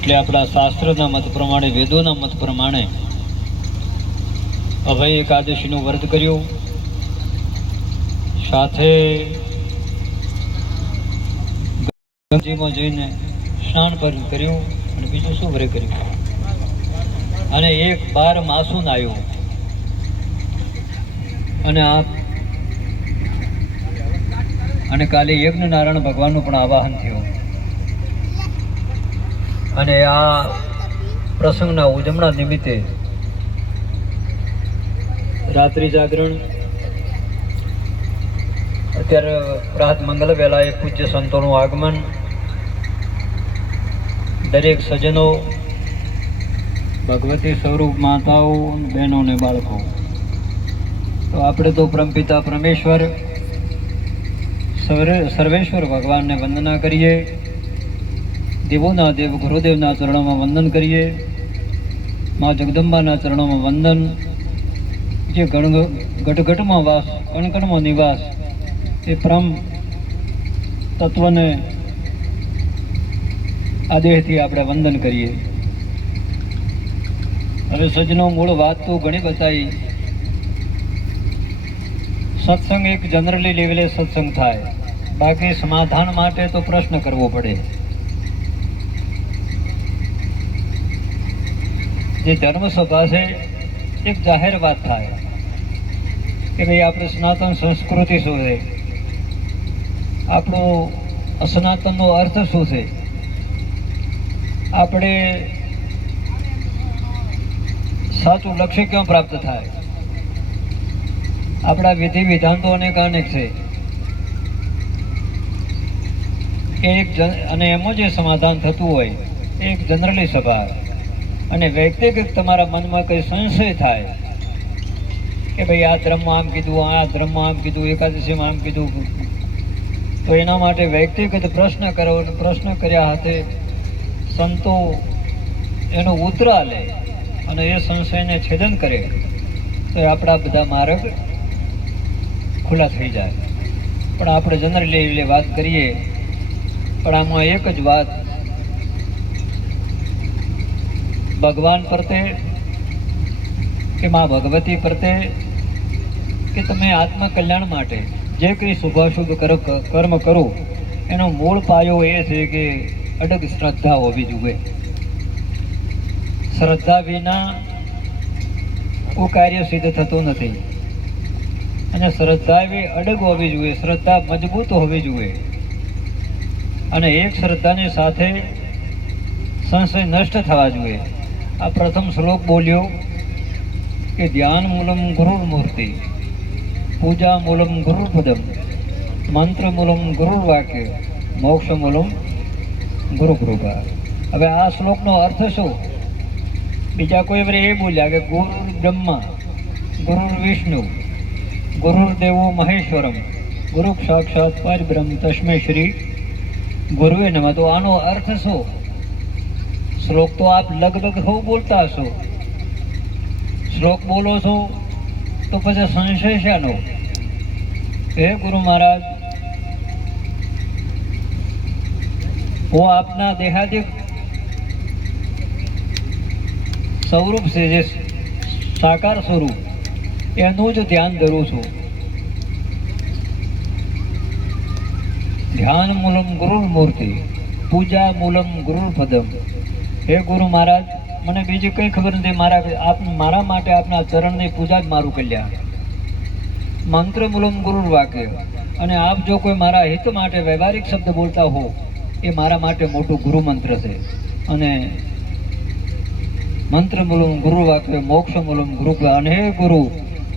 એટલે આપણા શાસ્ત્રના મત પ્રમાણે, વેદોના મત પ્રમાણે અભય એકાદશીનું વ્રત કર્યું, સાથે ગંગાજીમાં જઈને સ્નાન કર્યું અને બીજું શું વ્રત કર્યું, અને એક 12 માસું નાયું અને કાલે યજ્ઞ નારાયણ ભગવાનનું પણ આવાહન થયું. અને આ પ્રસંગના ઉજવણા નિમિત્તે રાત્રિ જાગરણ, અત્યારે પ્રાત મંગલ વેલાએ પૂજ્ય સંતોનું આગમન, દરેક સજ્જનો, ભગવતી સ્વરૂપ માતાઓ, બહેનો ને બાળકો, તો આપણે તો પરમપિતા પરમેશ્વર સર્વેશ્વર ભગવાનને વંદના કરીએ, દેવોના દેવ ગુરુદેવના ચરણોમાં વંદન કરીએ, મા જગદંબાના ચરણોમાં વંદન, જે ગઢગઢમાં વાસ, કણકણમાં નિવાસ, એ પરમ તત્વને આ દેહથી આપણે વંદન કરીએ. હવે સજ્જનો મૂળ વાત તો ઘણી બતાવી. સત્સંગ એક જનરલી લેવલે સત્સંગ થાય, બાકી સમાધાન માટે તો પ્રશ્ન કરવો પડે. જે ધર્મ સભા છે એક જાહેર વાત થાય કે ભાઈ આપણે સનાતન સંસ્કૃતિ શું છે, આપણો અસનાતનનો અર્થ શું છે, આપણે સાચું લક્ષ્ય ક્યાં પ્રાપ્ત થાય, આપણા વિધિ વિધાન તો અનેક છે, અને એમાં જે સમાધાન થતું હોય એક જનરલી સભા. અને વ્યક્તિગત તમારા મનમાં કંઈ સંશય થાય કે ભાઈ આ ધર્મમાં આમ કીધું, આ ધર્મમાં આમ કીધું, એકાદશીમાં આમ કીધું, તો એના માટે વ્યક્તિગત પ્રશ્ન કરો, અને પ્રશ્ન કર્યા હાથે સંતો એનો ઉતરા લે અને એ સંશયને છેદન કરે, તો આપણા બધા માર્ગ ખુલ્લા થઈ જાય. પણ આપણે જનરલી વાત કરીએ, પણ આમાં એક જ વાત ભગવાન પ્રત્યે કે મા ભગવતી પ્રત્યે કે તમે આત્મકલ્યાણ માટે જે કંઈ શુભાશુભ કર્મ કરો, એનો મૂળ પાયો એ છે કે અડગ શ્રદ્ધા હોવી જોઈએ. શ્રદ્ધા વિના કોઈ કાર્ય સિદ્ધ થતું નથી. અને શ્રદ્ધા એવી અડગ હોવી જોઈએ, શ્રદ્ધા મજબૂત હોવી જોઈએ. અને એક શ્રદ્ધાની સાથે સંશય નષ્ટ થવા જોઈએ. આ પ્રથમ શ્લોક બોલ્યો કે ધ્યાન મૂલમ ગુરુર મૂર્તિ, પૂજા મૂલમ ગુરુર પદમ, મંત્ર મૂલમ ગુરુર વાક્ય, મોક્ષ મૂલમ ગુરુ કૃપા. હવે આ શ્લોકનો અર્થ શું? બીજા કોઈ વાર એ બોલ્યા કે ગુરુ બ્રહ્મા, ગુરુર વિષ્ણુ, ગુરુર દેવો મહેશ્વરમ, ગુરુ સાક્ષાત પરબ્રહ્મ તસ્મૈ શ્રી ગુરુએ નમઃ. તો આનો અર્થ શું? શ્લોક તો આપ લગભગ સૌ બોલતા હશો. શ્લોક બોલો છો તો પછી સંશય શાનો? હે ગુરુ મહારાજ, હું આપના દેહાદિક સ્વરૂપ છે, જે સાકાર સ્વરૂપ, એનું જ ધ્યાન ધરું છું. ધ્યાન મૂલમ ગુરુર મૂર્તિ, પૂજા મૂલમ ગુરુર પદમ. હે ગુરુ મહારાજ, મને બીજી કંઈ ખબર નથી, મારા માટે આપના ચરણની પૂજા જ મારું કલ્યાણ. મંત્ર મૂલમ ગુરુર વાક્ય, અને આપ જો કોઈ મારા હિત માટે વ્યવહારિક શબ્દ બોલતા હો, એ મારા માટે મોટું ગુરુ મંત્ર છે. અને મંત્ર મૂલમ ગુરુ વાક્ય, મોક્ષ મૂલમ ગુરુ. અને હે ગુરુ,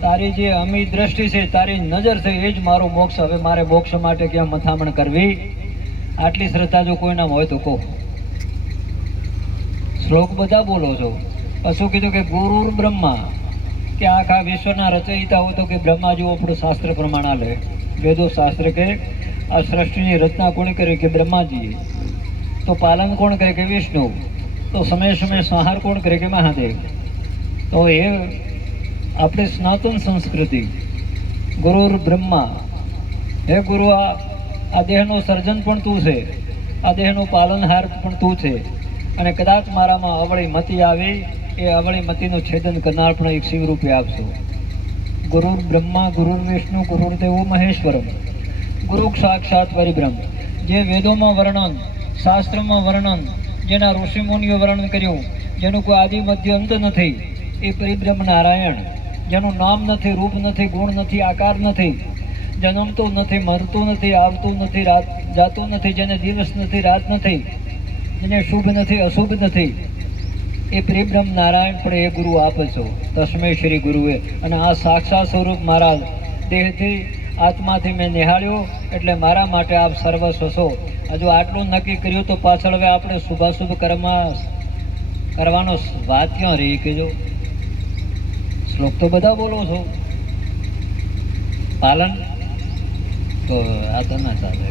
તારી જે અમી દ્રષ્ટિ છે, તારી નજર છે, એ જ મારો મોક્ષ. હવે મારે મોક્ષ માટે ક્યાં મથામણ કરવી? આટલી શ્રદ્ધા જો કોઈના હોય તો કહો. શ્લોક બધા બોલો છો, પછી કીધું કે ગુરુર બ્રહ્મા, કે આખા વિશ્વના રચયિતા હોય તો કે બ્રહ્માજી આપણું શાસ્ત્ર પ્રમાણ આલે. વેદો શાસ્ત્ર કે આ સૃષ્ટિની રચના કોણે કરી? કે બ્રહ્માજીએ. તો પાલન કોણ કરે? કે વિષ્ણુ. તો સમય સંહાર કોણ કરે? કે મહાદેવ. તો એ આપણી સનાતન સંસ્કૃતિ ગુરુર બ્રહ્મા. હે ગુરુ, આ દેહનું સર્જન પણ તું છે, આ દેહનું પાલનહાર પણ તું છે, અને કદાચ મારામાં અવળી મતિ આવે, એ અવળી મતિનું છેદન કરનાર પણ એક શિવ રૂપે આપશો. ગુરુર બ્રહ્મા ગુરુર વિષ્ણુ ગુરુર્દેવો મહેશ્વરમ, ગુરુ સાક્ષાત પરિબ્રહ્મ. જે વેદોમાં વર્ણન, શાસ્ત્રમાં વર્ણન, જેના ઋષિમુનિઓ વર્ણન કર્યું, જેનું કોઈ આદિ મધ્ય અંત નથી, એ પરિબ્રહ્મ નારાયણ, જેનું નામ નથી, રૂપ નથી, ગુણ નથી, આકાર નથી, જન્મતું નથી, મરતું નથી, આવતું નથી, રાત જાતું નથી, જેને દિવસ નથી, રાત નથી, જેને શુભ નથી, અશુભ નથી, એ પરિબ્રહ્મ નારાયણ પણ એ ગુરુ આપે છો. તસ્મે શ્રી ગુરુએ. અને આ સાક્ષાત સ્વરૂપ મારા દેહથી, આત્માથી મેં નિહાળ્યો, એટલે મારા માટે આપ સર્વસ્વ છો. હજુ આટલું નક્કી કર્યું તો પાછળ હવે આપણે શુભાશુભ કર્મ કરવાનો વાત ક્યાં રહી કહેજો? શ્લોક તો બધા બોલો છો, પાલન તો આ તો ના ચાલે.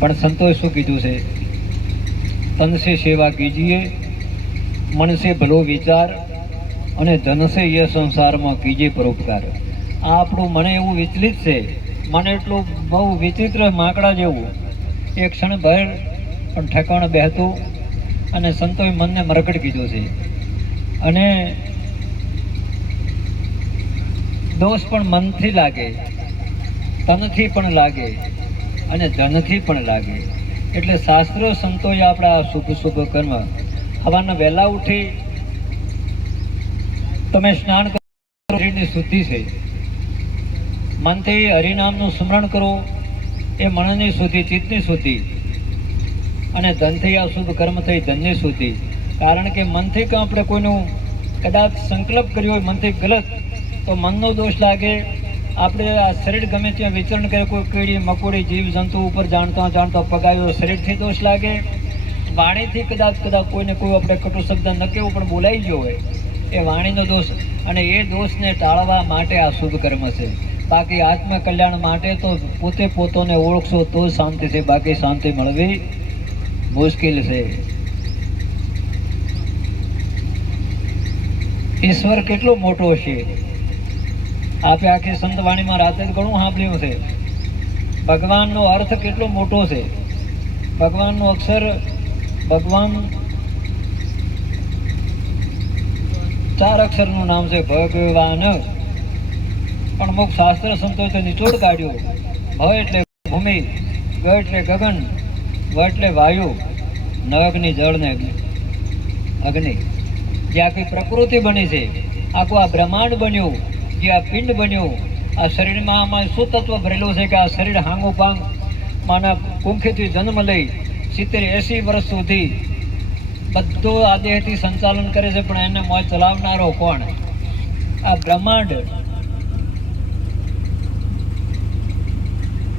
પણ સંતોએ શું કીધું છે? તન સે સેવા કીજીએ, મન સે ભલો વિચાર, અને ધન સે એ સંસારમાં કીજે પરોપકાર. આ આપણું મને એવું વિચલિત છે, મને એટલું બહુ વિચિત્ર માકડા જેવું, એક ક્ષણ ભર પણ ઠેકાણે બેહતું. અને સંતોએ મનને મરકટ કીધું છે. અને દોષ પણ મનથી લાગે, તનથી પણ લાગે, અને ધનથી પણ લાગે. એટલે શાસ્ત્રો સંતોએ આપણા શુભ શુભ કર્મ, સવારના વહેલા ઉઠી તમે સ્નાન કરો, શરીરની શુદ્ધિ છે. મનથી હરિનામનું સ્મરણ કરો, એ મનની શુદ્ધિ, ચિત્તની શુદ્ધિ. અને ધનથી આ શુભ કર્મ થઈ ધનની શુદ્ધિ. કારણ કે મનથી કાં આપણે કોઈનું કદાચ સંકલ્પ કર્યો હોય મનથી ગલત, તો મનનો દોષ લાગે. આપણે આ શરીર ગમે ત્યાં વિચરણ કરે, કોઈ કીડી મકોડી જીવ જંતુ ઉપર જાણતા જાણતા પગાવ્યો, શરીરથી દોષ લાગે. વાણીથી કદાચ કોઈને કોઈ આપણે કટુ શબ્દ ન કહેવું પણ બોલાઈ ગયો હોય, એ વાણીનો દોષ. અને એ દોષને ટાળવા માટે આ શુભ કર્મ છે. બાકી આત્મકલ્યાણ માટે તો પોતે પોતાને ઓળખશો તો શાંતિ છે, બાકી શાંતિ મળવી મુશ્કેલ છે. ઈશ્વર કેટલો મોટો છે, આપે આખી સંતવાણીમાં રાતે જ ઘણું સાંભળ્યું છે. ભગવાનનો અર્થ કેટલો મોટો છે. ભગવાનનો અક્ષર, ભગવાન 4 અક્ષરનું નામ છે ભગવાન. પણ અમુક શાસ્ત્ર સંતોએ તો નિચોડ કાઢ્યો. ભ એટલે ભૂમિ, ગ એટલે ગગન, વ એટલે વાયુ, ન અગ્નિ જળ ને અગ્નિ. જે આખી પ્રકૃતિ બની છે, આખું આ બ્રહ્માંડ બન્યું, જે આ પિંડ બન્યું, આ શરીરમાં આમાં શું તત્વ ભરેલું છે કે આ શરીર હાંગું પાંગ માના કુંખીથી જન્મ લઈ 70-80 વર્ષ સુધી બધું આ દેહથી સંચાલન કરે છે. પણ એને મોજ ચલાવનારો કોણ? આ બ્રહ્માંડ.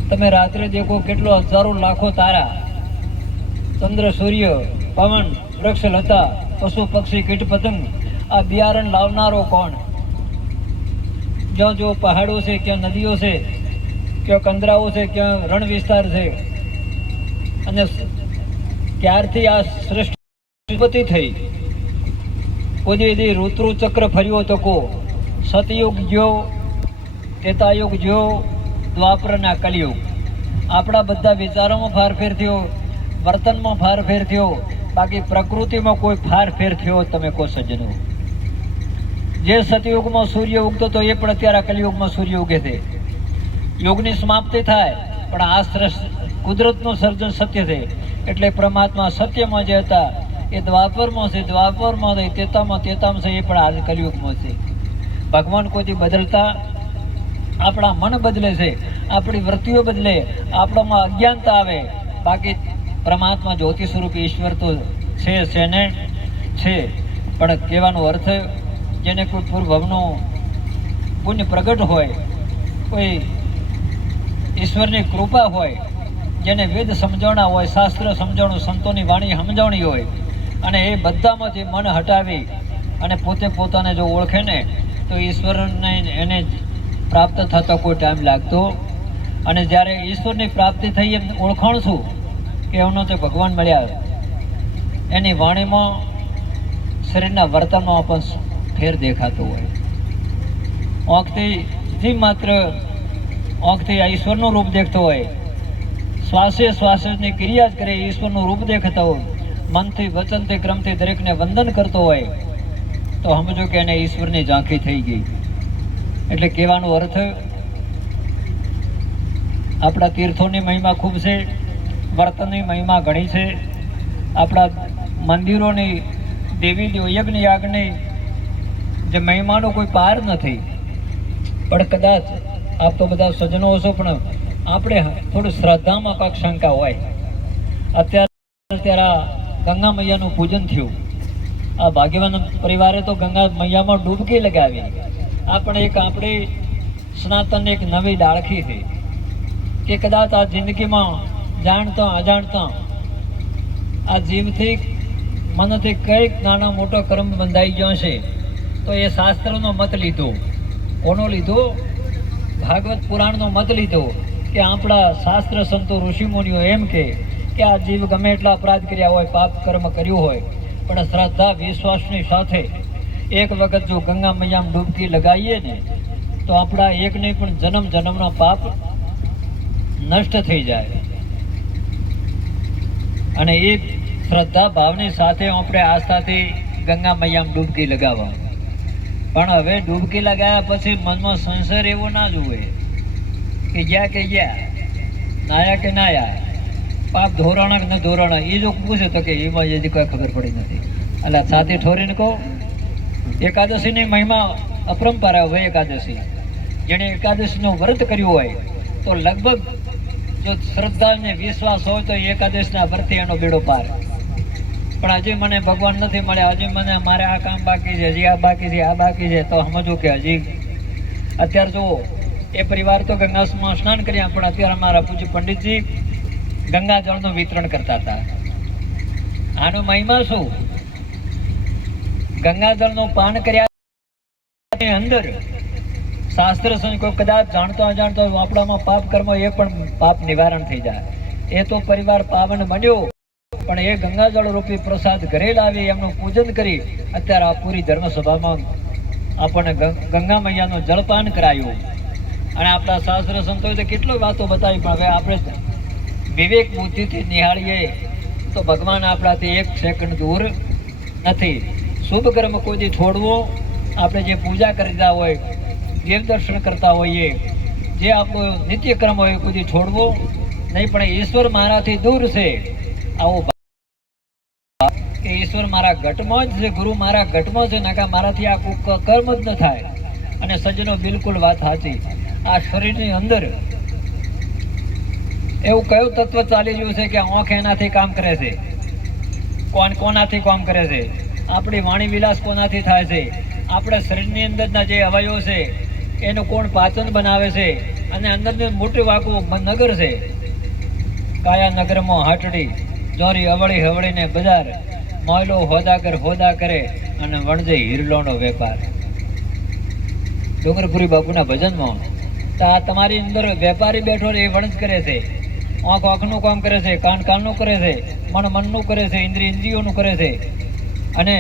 તમે રાત્રે દેખો કેટલો હજારો લાખો તારા, ચંદ્ર, સૂર્ય, પવન, વૃક્ષ, લતા, પશુ, પક્ષી, કીટ, પતંગ. આ બિયારણ લાવનારો કોણ? જ્યાં જો પહાડો છે, ક્યાં નદીઓ છે, ક્યાં કંદરાઓ છે, ક્યાં રણ વિસ્તાર છે. અને ક્યારથી આ સૃષ્ટિ થઈ? કોઈ ઋતુ ચક્ર ફર્યો તો કો? સતયુગ ગયો, ત્રેતાયુગ ગયો, દ્વાપર ના કલયુગ. આપણા બધા વિચારોમાં ફારફેર થયો, વર્તનમાં ફારફેર થયો, બાકી પ્રકૃતિમાં કોઈ ફારફેર થયો તમે કહો સજ્જનો? જે સતયુગમાં સૂર્ય ઉગતો તો એ પણ અત્યારે કલયુગમાં સૂર્ય ઉગે છે. યુગની સમાપ્તિ થાય, પણ આ કુદરતનું સર્જન સત્ય છે. એટલે પરમાત્મા સત્યમાં જે હતા એ દ્વાપરમાં છે, દ્વાપરમાં તેતામાં છે, એ પણ હાલ કલયુગમાં છે. ભગવાન કોઈથી બદલતા? આપણા મન બદલે છે, આપણી વૃત્તિઓ બદલે, આપણામાં અજ્ઞાનતા આવે. બાકી પરમાત્મા જ્યોતિ સ્વરૂપ ઈશ્વર તો છે ને છે. પણ કહેવાનો અર્થ, જેને કોઈ પૂર્વભવનો પુણ્ય પ્રગટ હોય, કોઈ ઈશ્વરની કૃપા હોય, જેને વેદ સમજાવણા હોય, શાસ્ત્ર સમજાવણું, સંતોની વાણી સમજાવણી હોય, અને એ બધામાંથી મન હટાવી અને પોતે પોતાને જો ઓળખે ને, તો ઈશ્વરને એને પ્રાપ્ત થતો કોઈ ટાઈમ લાગતો. અને જ્યારે ઈશ્વરની પ્રાપ્તિ થઈ એમ ઓળખાણ શું કે એમનો તે ભગવાન મળ્યા, એની વાણીમાં, શરીરના વર્તનમાં પણ ફેર દેખાતો હોય. આંખથી માત્ર આંખથી આ ઈશ્વરનું રૂપ દેખતો હોય, શ્વાસે શ્વાસની ક્રિયા જ કરે, ઈશ્વરનું રૂપ દેખાતા હોય, મનથી વચનથી ક્રમથી દરેકને વંદન કરતો હોય, તો સમજો કે એને ઈશ્વરની ઝાંખી થઈ ગઈ. એટલે કહેવાનો અર્થ, આપણા તીર્થોની મહિમા ખૂબ છે, વર્તનની મહિમા ઘણી છે, આપણા મંદિરોની દેવી યજ્ઞ યાગની જે મહિમાનો કોઈ પાર નથી. પણ કદાચ આપ તો બધા સજ્જનો હશો, પણ આપણે થોડું શ્રદ્ધામાં કાંઈક શંકા હોય. અત્યારે ગંગા મૈયાનું પૂજન થયું. આ ભાગ્યવાન પરિવારે તો ગંગા મૈયામાં ડૂબકી લગાવી. આ પણ એક આપણી સનાતન એક નવી ડાળખી છે કે કદાચ આ જિંદગીમાં જાણતા અજાણતા આ જીવથી મનથી કંઈક નાનો મોટો કર્મ બંધાઈ ગયો છે, તો એ શાસ્ત્રનો મત લીધો. કોનો લીધો? ભાગવત પુરાણનો મત લીધો કે આપણા શાસ્ત્ર સંતો ઋષિમુનિઓ એમ કે આ જીવ ગમે એટલા અપરાધ કર્યા હોય, પાપ કર્મ કર્યું હોય, પણ શ્રદ્ધા વિશ્વાસની સાથે એક વખત જો ગંગા મૈયામાં ડૂબકી લગાવીએ ને, તો આપણા એક નહીં પણ જન્મ જન્મનો પાપ નષ્ટ થઈ જાય. અને એ શ્રદ્ધા ભાવની સાથે આપણે આસ્થાથી ગંગા મૈયામાં ડૂબકી લગાવવા. પણ હવે ડૂબકી લગાવ્યા પછી મનમાં સંશય એવો ના જુએ કે ગયા, નાયા કે નાયા, પાપ ધોરણ કે ન ધોરણ. એ જો પૂછે તો કે એમાં હજી કોઈ ખબર પડી નથી. એટલે સાથે ઠોરીને કહો, એકાદશીની મહિમા અપરંપાર હોય. એકાદશી જેણે એકાદશીનું વ્રત કર્યું હોય, તો લગભગ જો શ્રદ્ધા અને વિશ્વાસ હોય તો એકાદશીના વ્રતથી એનો બેડો પાર. પણ હજી મને ભગવાન નથી મળ્યા, હજી મને મારે આ કામ બાકી છે, હજી આ બાકી છે, આ બાકી છે, તો સમજો કે હજી અત્યારે જો એ પરિવાર તો ગંગામાં સ્નાન કર્યા, પણ અત્યારે અમારા પૂજ્ય પંડિતજી ગંગાજળનું વિતરણ કરતા હતા. આનો મહિમા શું? ગંગાજળનું પાન કર્યા અંદર શાસ્ત્ર કોઈ કદાચ જાણતો અજાણતો આપણામાં પાપ કર્મ, એ પણ પાપ નિવારણ થઈ જાય. એ તો પરિવાર પાવન બન્યો, પણ એ ગંગાજળ રૂપી પ્રસાદ ઘરે લાવી એમનું પૂજન કરી અત્યારે આ પૂરી ધર્મસભામાં આપણને ગંગા મૈયાનું જળપાન કરાયું. અને આપણા શાસ્ત્ર સંતોએ તો કેટલો વાતો બતાવી, પણ હવે આપણે વિવેક બુદ્ધિથી નિહાળીએ તો ભગવાન આપણાથી એક સેકન્ડ દૂર નથી. શુભ કર્મ કોઈથી છોડવો, આપણે જે પૂજા કરતા હોય, દેવ દર્શન કરતા હોઈએ, જે આપણો નિત્યક્રમ હોય, કોઈથી છોડવો નહીં. પણ ઈશ્વર મારાથી દૂર છે, આવો કે ઈશ્વર મારા ઘટમાં જ છે, ગુરુ મારા ઘટમાં છે, નાકા મારાથી આ કર્મ જ ન થાય. અને સજ્જનો બિલકુલ વાત સાચી. આ શરીરની અંદર એવું કયું તત્વ ચાલી રહ્યું છે કે આંખ એનાથી કામ કરે છે? કોનાથી કામ કરે છે? આપણી વાણી વિલાસ કોનાથી થાય છે? આપણા શરીરની અંદરના જે અવયવો છે એનું કોણ પાચન બનાવે છે? અને અંદરનું મોટું વાકું નગર છે, કાયા નગરમાં હાટડી જોરી અવળી હવળીને બજાર, મોયલો હોદા કરે અને વણજે હિરલોનો વેપાર. ડુંગરપુરી બાપુના ભજનમાં તો આ તમારી અંદર વેપારી બેઠો એ વણજ કરે છે, આંખનું કામ કરે છે, કાનનું કરે છે, મનનું કરે છે, ઇન્દ્રિયોનું કરે છે. અને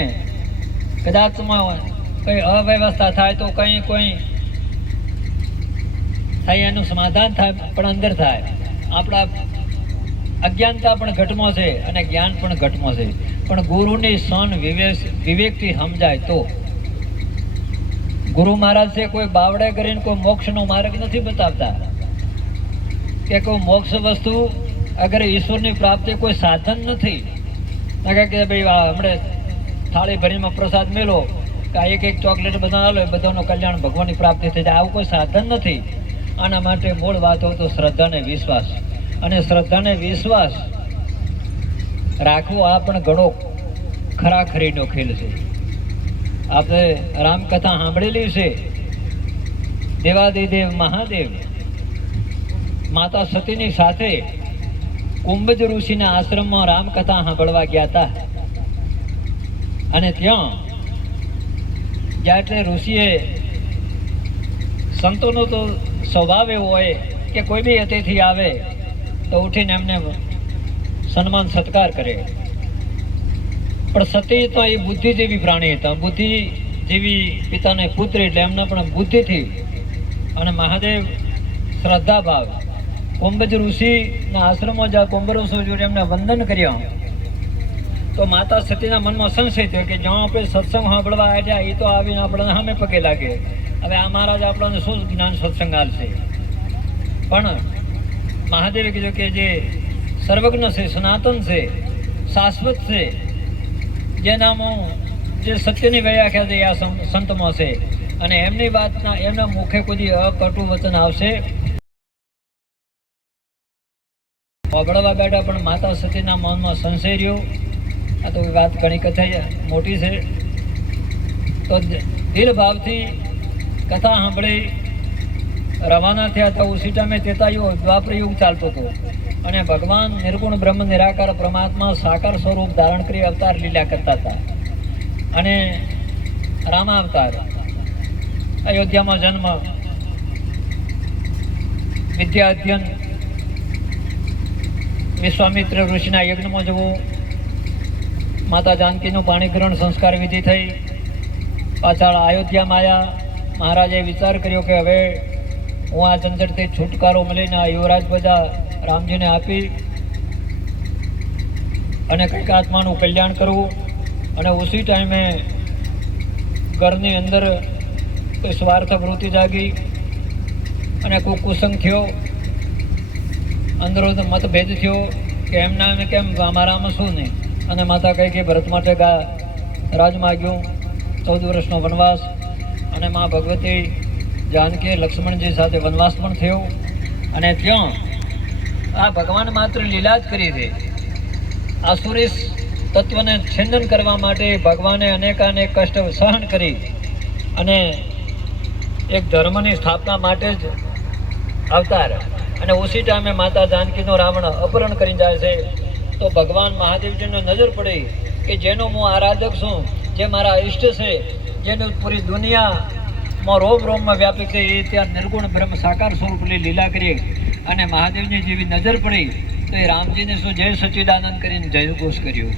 કદાચમાં કંઈ અવ્યવસ્થા થાય તો કોઈ થાય, એનું સમાધાન થાય, પણ અંદર થાય. આપણા અજ્ઞાનતા પણ ઘટમાં છે અને જ્ઞાન પણ ઘટમાં છે. પણ ગુરુની સન વિવેકથી સમજાય તો. ગુરુ મહારાજ છે કોઈ બાવડે કરીને કોઈ મોક્ષનો માર્ગ નથી બતાવતા, કે કોઈ મોક્ષ વસ્તુ અગર ઈશ્વરની પ્રાપ્તિ કોઈ સાધન નથી. કે ભાઈ હમણાં થાળી ભરીમાં પ્રસાદ મેળો, કે એક ચોકલેટ બધા આલો, બધાનું કલ્યાણ ભગવાનની પ્રાપ્તિ થઈ જાય, આવું કોઈ સાધન નથી. આના માટે મૂળ વાત હોય તો શ્રદ્ધા અને વિશ્વાસ. અને શ્રદ્ધા અને વિશ્વાસ રાખવો આ પણ ઘણો ખરાખરીનો ખેલ છે. આપણે રામકથા સાંભળેલી છે. દેવાદિદેવ મહાદેવ માતા સતીની સાથે કુંભજ ઋષિના આશ્રમમાં રામકથા સાંભળવા ગયા હતા. અને ત્યાં જ્યારે ઋષિએ, સંતોનો તો સ્વભાવ એવો હોય કે કોઈ બી અતિથિ આવે તો ઉઠીને એમને સન્માન સત્કાર કરે. પણ સતી તો એ બુદ્ધિ જેવી પ્રાણી હતા, બુદ્ધિ જેવી પિતાને પુત્ર, એટલે એમના પણ બુદ્ધિથી. અને મહાદેવ શ્રદ્ધા ભાવ કોંબજ ઋષિના આશ્રમમાં જ્યાં કોંબ ઋષિ જોડે એમને વંદન કર્યા, તો માતા સતીના મનમાં સંશય થયો કે જ્યાં આપણે સત્સંગ સાંભળવા આવ્યા એ તો આવીને આપણને સામે પગે લાગે, હવે આ મહારાજ આપણને શું જ્ઞાન સત્સંગ આલશે. પણ મહાદેવે કીધું કે જે સર્વજ્ઞ છે, સનાતન છે, શાશ્વત છે, જેનામાં જે સત્યની વ્યાખ્યા છે આ સંતમાં છે, અને એમની વાતના એમના મુખે કોઈ અકટુ વચન આવશે સાંભળવા બેઠા, પણ માતા સતીના મનમાં સંશય રહ્યો. આ તો વાત ઘણી કથા મોટી છે. તો દિલ ભાવથી કથા સાંભળી રવાના થયા હતા. ઉસી ટાઈમે તેતાયુગ દ્વાપર યુગ ચાલતો હતો, અને ભગવાન નિર્ગુણ બ્રહ્મ નિરાકાર પરમાત્મા સાકાર સ્વરૂપ ધારણ કરી અવતાર લીલા કરતા હતા. અને રામા અવતાર, અયોધ્યામાં જન્મ, વિદ્યા અધ્યયન, વિશ્વામિત્ર ઋષિના યજ્ઞમાં જવું, માતા જાનકીનું પાણીગ્રહણ સંસ્કાર વિધિ થઈ, પાછળ અયોધ્યામાં આવ્યા. મહારાજે વિચાર કર્યો કે હવે હું આ ઝંઝટથી છુટકારો મળીને આ યુવરાજ બધા રામજીને આપી અને કંઈક આત્માનું કલ્યાણ કરવું. અને ઉસી ટાઈમે ઘરની અંદર કોઈ સ્વાર્થ વૃત્તિ જાગી અને કોઈ કુસંગ થયો, અંદરો મતભેદ થયો કે એમના એમ કેમ અમારામાં શું નહીં. અને માતા કહી કે ભરત માટે રાજ માગ્યું, 14 વર્ષનો વનવાસ, અને મા ભગવતી જાનકી લક્ષ્મણજી સાથે વનવાસ પણ થયો. અને ત્યાં આ ભગવાન માત્ર લીલા જ કરી છે. આસુરી તત્વને છિંદન કરવા માટે ભગવાને અનેકાનેક કષ્ટ સહન કરી અને એક ધર્મની સ્થાપના માટે જ અવતાર. અને ઉસી ટાઈમે માતા જાનકીનો રાવણ અપહરણ કરી જાય છે. તો ભગવાન મહાદેવજીને નજર પડી કે જેનો હું આરાધક છું, જે મારા ઈષ્ટ છે, જેનું પૂરી દુનિયામાં રોમ રોમમાં વ્યાપક છે, એ ત્યાં નિર્ગુણ બ્રહ્મ સાકાર સ્વરૂપની લીલા કરી. અને મહાદેવની જેવી નજર પડી તો એ રામજીને શું જય સચ્ચિદાનંદ કરીને જયઘોષ કર્યો.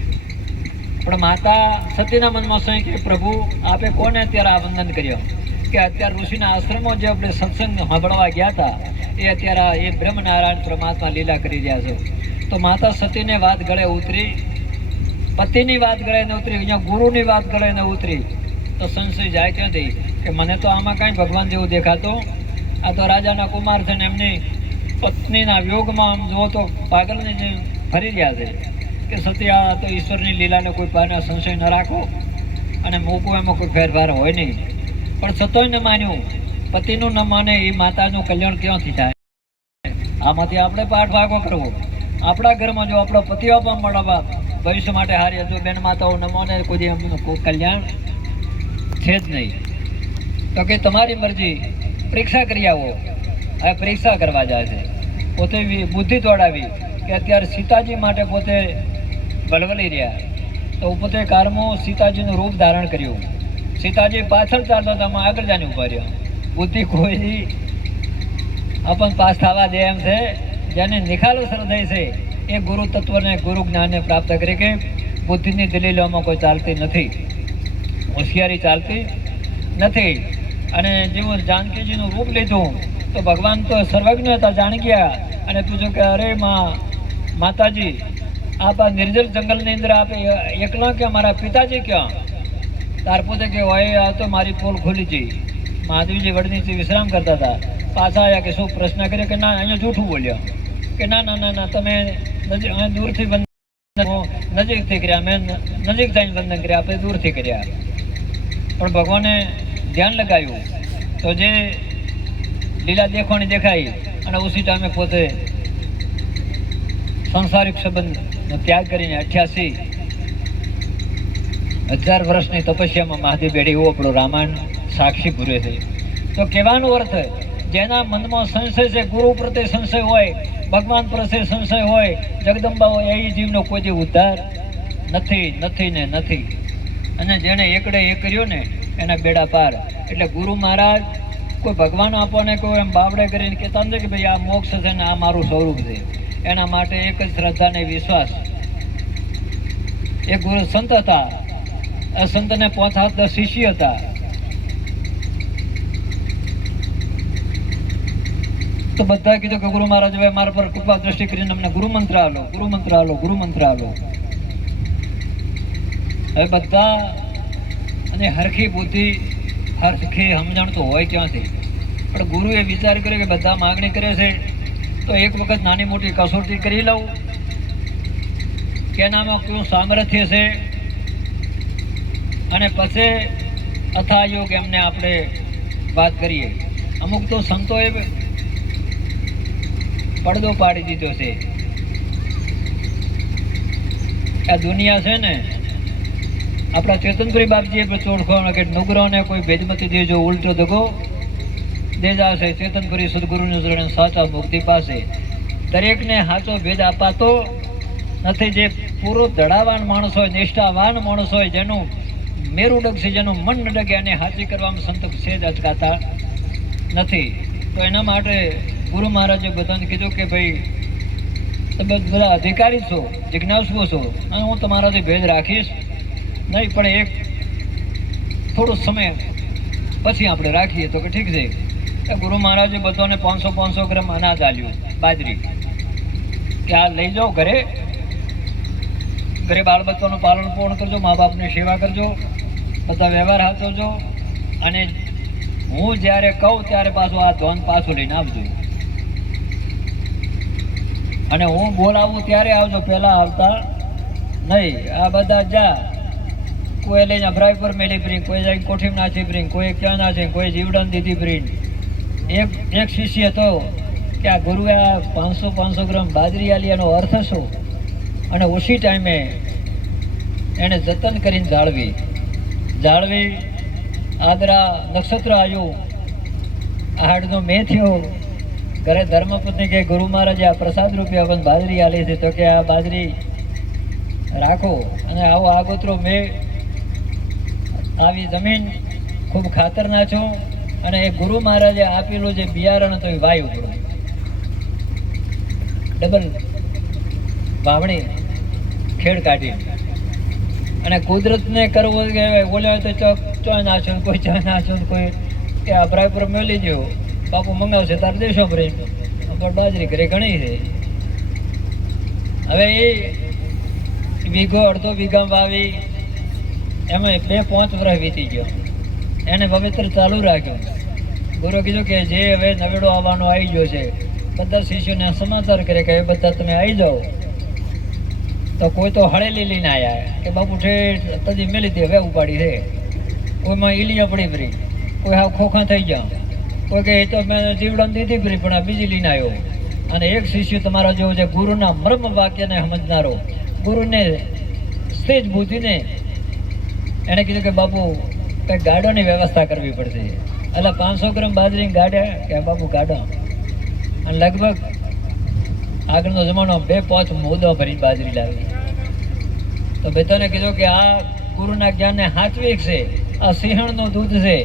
પણ માતા સતીના મનમાં શું કે પ્રભુ આપે કોને અત્યારે આ વંદન કર્યો કે અત્યારે ઋષિના આશ્રમમાં જે આપણે સત્સંગ સાંભળવા ગયા હતા એ અત્યારે એ બ્રહ્મનારાયણ પરમાત્મા લીલા કરી રહ્યા છે. તો માતા સતીને વાત ગળે ઉતરી, પતિની વાત ગળે ન ઉતરી, અહીંયા ગુરુની વાત ગળે ન ઉતરી. તો સંશય જાય ક્યાંથી કે મને તો આમાં કાંઈ ભગવાન જેવું દેખાતો, આ તો રાજાના કુમાર છે ને એમની પત્નીના વિયોગમાં આમ જુઓ તો પાગલને જે ફરી રહ્યા છે કે સતી આ તો ઈશ્વરની લીલાને કોઈ પાના સંશય ન રાખો અને મૂકવો એમાં કોઈ ફેરફાર હોય નહીં. પણ છતાંય ન માન્યું, પતિનું ન માને એ માતાનું કલ્યાણ ક્યાંથી થાય? આમાંથી આપણે પાઠ ભાગો કરવો. આપણા ઘરમાં જો આપણો પતિ આપવા મળવા ભવિષ્ય માટે હારી જો બેન માતાઓ ન માને કોઈ એમનું કોઈ કલ્યાણ છે જ નહીં. તો કે તમારી મરજી, પરીક્ષા કરી આવો. હવે પરીક્ષા કરવા જાય છે, પોતે બુદ્ધિ દોડાવી કે અત્યારે સીતાજી માટે પોતે વલવલી રહ્યા. તો પોતે કારમાં સીતાજીનું રૂપ ધારણ કર્યું. સીતાજી પાછળ ચાલતા હતા, આગળ જાને ઉભા રહ્યા. બુદ્ધિ કોઈ આપણ પાસ થવા દે એમ છે. જેને નિખાલસ હૃદય છે એ ગુરુ તત્વને ગુરુ જ્ઞાનને પ્રાપ્ત કરે કે બુદ્ધિની દલીલોમાં કોઈ ચાલતી નથી, હોશિયારી ચાલતી નથી. અને જેવું જાનકીજીનું રૂપ લીધું તો ભગવાન તો સર્વજ્ઞ હતા, જાણી ગયા. અને પૂછ્યું કે અરે માતાજી આપ આ નિર્જલ જંગલની અંદર આપે એકલા કે મારા પિતાજી ક્યાં? તાર પોતે કે હોય આ તો મારી પોલ ખુલી ગઈ. મહાદેવજી વડનીથી વિશ્રામ કરતા હતા. પાછા આવ્યા કે શું પ્રશ્ન કર્યો કે ના અહીંયા જૂઠું બોલ્યો કે ના ના ના ના તમે દૂરથી નજીકથી કર્યા, મેં નજીક થઈને વંદન કર્યા, આપણે દૂરથી કર્યા. પણ ભગવાને ધ્યાન લગાવ્યું તો જે લીલા દેખવાની દેખાઈ અને ઉસી ટાઈમે પોતે સંસારિક સંબંધનો ત્યાગ કરીને 88,000 વર્ષની તપસ્યામાં મહાદેવ બેઠી એવું આપણો રામાયણ સાક્ષી પૂરે છે. તો કહેવાનો અર્થ જેના મનમાં સંશય છે, ગુરુ પ્રત્યે સંશય હોય, ભગવાન પ્રત્યે સંશય હોય, જગદંબા હોય, એ જીવનો કોઈ જે ઉદ્ધાર નથી નથી ને નથી. અને જેણે એકડે એક કર્યો ને એના બેડા પાર. એટલે ગુરુ મહારાજ કોઈ ભગવાન આપોને કોઈ એમ બાવડે કરીને કહેતા નથી કે ભાઈ આ મોક્ષ છે ને આ મારું સ્વરૂપ છે. એના માટે એક જ શ્રદ્ધા ને વિશ્વાસ. એ ગુરુ સંત હતા, આ સંતને 5-7 શિષ્ય હતા. તો બધા કીધું કે ગુરુ મહારાજ હવે મારા પર કૃપા દ્રષ્ટિ કરીને અમને ગુરુ મંત્ર આલો, ગુરુ મંત્ર આલો, ગુરુ મંત્ર આલો. હવે બધા અને હરખી બુદ્ધિ હરખી સમજણ તો હોય ક્યાંથી, પણ ગુરુએ વિચાર કર્યો કે બધા માગણી કરે છે તો એક વખત નાની મોટી કસોટી કરી લઉં કે એનામાં કયું સામર્થ્ય છે, અને પછી અથાયોગ એમને આપણે વાત કરીએ. અમુક તો સંતોએ પડદો પાડી દીધો છે. આ દુનિયા છે ને, આપણા ચેતનપુરી બાપજીએ ચોળખો કે નુગરોને કોઈ ભેદમતી દેજો ઉલટો દગો દેજા છે. ચેતનપુરી સદગુરુનું ચરણ સાચા મુક્તિ પાસે. દરેકને સાચો ભેદ અપાતો નથી. જે પૂરો દડાવાન માણસ હોય, નિષ્ઠાવાન માણસ હોય, જેનું મેરુ ડગશે, જેનું મન ન ડગે, અને હાચી કરવામાં સંતોષ છે જ અચકાતા નથી. તો એના માટે ગુરુ મહારાજે બધાને કીધું કે ભાઈ તમે બધા અધિકારી છો, જિજ્ઞાસુ છો, અને હું તમારાથી ભેદ રાખીશ નહીં, પણ એક થોડો સમય પછી આપણે રાખીએ. તો કે ઠીક છે. ગુરુ મહારાજે બધાને 500 ગ્રામ અનાજ આલ્યું, બાજરી, કે આ લઈ જાઓ ઘરે, ઘરે બાળ બચ્ચાનું પાલન પોષણ કરજો, મા બાપની સેવા કરજો, બધા વ્યવહાર સાચવજો, અને હું જ્યારે કહું ત્યારે પાછું આ ધોન પાછું લઈને આવજો, અને હું બોલાવું ત્યારે આવજો, પહેલા આવતા નહીં. આ બધા જા, કોઈ લઈને અભરાઈ પર મેળી પ્રિંગ, કોઈ જાય કોઠીમ નાચી પ્રિંગ, કોઈ ક્યાં નાચે, કોઈ જીવડાન દીધી પ્રિંગ. એક શિષ્ય હતો કે આ ગુરુએ આ 500 ગ્રામ બાજરી આલી, એનો અર્થ શું? અને ઓછી ટાઈમે એને જતન કરીને જાળવી આદરા નક્ષત્ર આવ્યું, આહાડનો મેં થયો. ઘરે ધર્મપત્ની કે ગુરુ મહારાજે આ પ્રસાદ રૂપે આપણને બાજરી આલી છે, તો કે આ બાજરી રાખો, અને આવો આગોતરો મેં આવી જમીન ખૂબ ખાતર નાખો, અને એ ગુરુ મહારાજે આપેલું જે બિયારણ હતું એ વાયુ પડે, ડબલ વાવણી ખેડ કાઢી. અને કુદરતને કરવો કે બોલ્યા તો ચા નાચો, કોઈ ચા નાચો, કોઈ કે અભરાય પર મેળવી ગયો, બાપુ મંગાવશે તારે દેશો પ્રેમ, પણ બાજરી ઘરે ઘણી છે. હવે એ વીઘો અડધો વીઘા વાવી, એમાં 2-5 વર્ષ વીતી ગયો, એને પવિત્ર ચાલુ રાખ્યો. ગુરુ કીધું કે જે હવે નવેડો આવવાનો આવી ગયો છે, બધા શિષ્યોને સમાચાર કરે કે બધા તમે આવી જાઓ. તો કોઈ તો હળેલી લઈને આવ્યા કે બાપુ ઠેઠ તજી મેલી હતી, હવે ઉપાડી છે. કોઈમાં ઈલિયા પડી ફરી, કોઈ હાવ ખોખા થઈ ગયા, કોઈ કે એ તો મેં જીવડાને દીધી ફરી, પણ આ બીજી લઈને આવ્યો. અને એક શિષ્ય તમારા જેવો છે, ગુરુના મર્મ વાક્યને સમજનારો, ગુરુને સ્થિત બુદ્ધિને, એને કીધું કે બાપુ કંઈક ગાડોની વ્યવસ્થા કરવી પડશે. એટલે 500 ગ્રામ બાજરી ગાડ્યા કે બાપુ ગાડો, અને લગભગ આગળનો જમાનો 2-5 મોદો ભરીને બાજરી લાવી. તો બધાને કીધું કે આ ગુરુના જ્ઞાનને સાચવી છે, આ સિંહણનું દૂધ છે,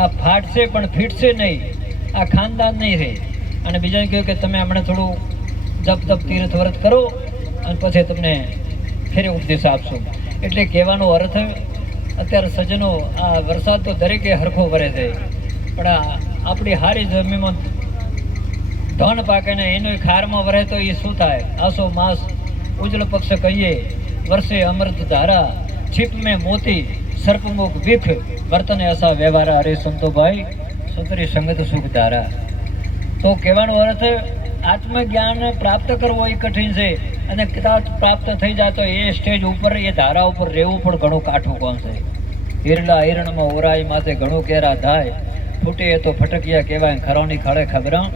આ ફાટશે પણ ફીટશે નહીં, આ ખાનદાન નહીં છે. અને બીજાને કહ્યું કે તમે હમણાં થોડું જપ તપ તીર્થ વ્રત કરો, અને પછી તમને ફેરે ઉપદેશ આપશો. એટલે કહેવાનો અર્થ, અત્યારે સજ્જનો આ વરસાદ તો દરેકે હરખો વરે છે, પણ આપણી હારી જમીનમાં ધન પાકે ને એનો ખારમાં વરે તો એ શું થાય? આસો માસ ઉજળ પક્ષ કહીએ, વર્ષે અમૃત ધારા, છીપ મેં મોતી, સર્પમુખ વિખ, વર્તને અસા વ્યવહારા, અરે સંતો ભાઈ સુતરી સંગત સુખ ધારા. તો કહેવાનો અર્થ, આત્મજ્ઞાન પ્રાપ્ત કરવો એ કઠિન છે, અને કદાચ પ્રાપ્ત થઈ જાય તો એ સ્ટેજ ઉપર, એ ધારા ઉપર રહેવું પણ ઘણું કાઠું કામ છે. હિરલા હિરણમાં ઓરાઈ માથે ઘણું કેરા થાય, ફૂટે એ તો ફટકિયા કહેવાય, ખરોની ખડે ખબરા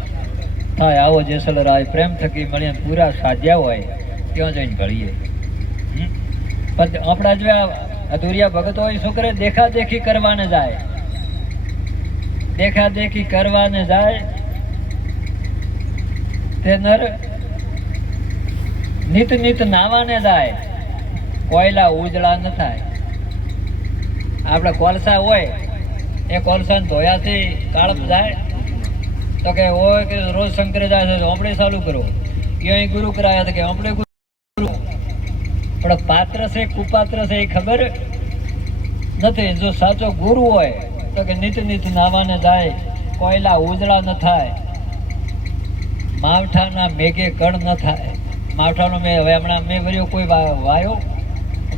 થાય. આવો જેસલ રાય પ્રેમ થકી મળીને પૂરા સાધ્યા હોય ત્યાં જઈને ભળીએ. પણ આપણા જો અધૂરિયા ભગત હોય શું કરે? દેખાદેખી કરવાને જાય, દેખાદેખી કરવાને જાય. તે નર નિત નાવાને જાય, કોયલા ઉજળા ન થાય. આપણે કોલસા હોય, એ કોલસા ધોયાથી કાળપ જાય, તો કે હોય કે રોજ શંકરે જાય છે, આપણે ચાલુ કરો, ક્યાંય ગુરુ કરાયા કે આપણે ગુરુ. પણ પાત્ર છે કુપાત્ર છે એ ખબર નથી. જો સાચો ગુરુ હોય તો કે નિત નાવાને જાય, કોયલા ઉજળા ન થાય. માવઠાના મેઘે કણ ન થાય. માવઠાનો મેં હવે હમણાં મેં વર્યો કોઈ વાયો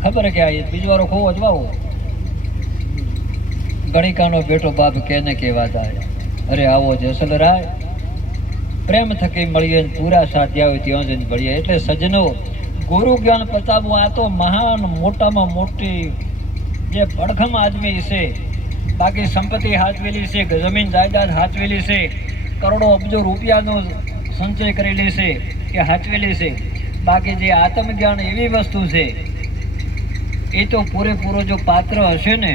ખબર કે આ બીજો વારો ખોવો જ વાવો. ગણિકાનો બેટો બાપ કેને કેવા જાય, અરે આવો જેસલ રાય પ્રેમ થકી મળીએ પૂરા સાધ્યા હોય ત્યાં જઈને ભળીએ. એટલે સજ્જનો ગુરુ જ્ઞાન પ્રતાપવું આ તો મહાન મોટામાં મોટી જે પડખમ આદમી છે. બાકી સંપત્તિ હાચવેલી છે, જમીન જાયદાદ હાચવેલી છે, કરોડો અબજો રૂપિયાનો સંચય કરેલી છે એ હાચવેલી છે. બાકી જે આત્મજ્ઞાન એવી વસ્તુ છે એ તો પૂરેપૂરો જો પાત્ર હશે ને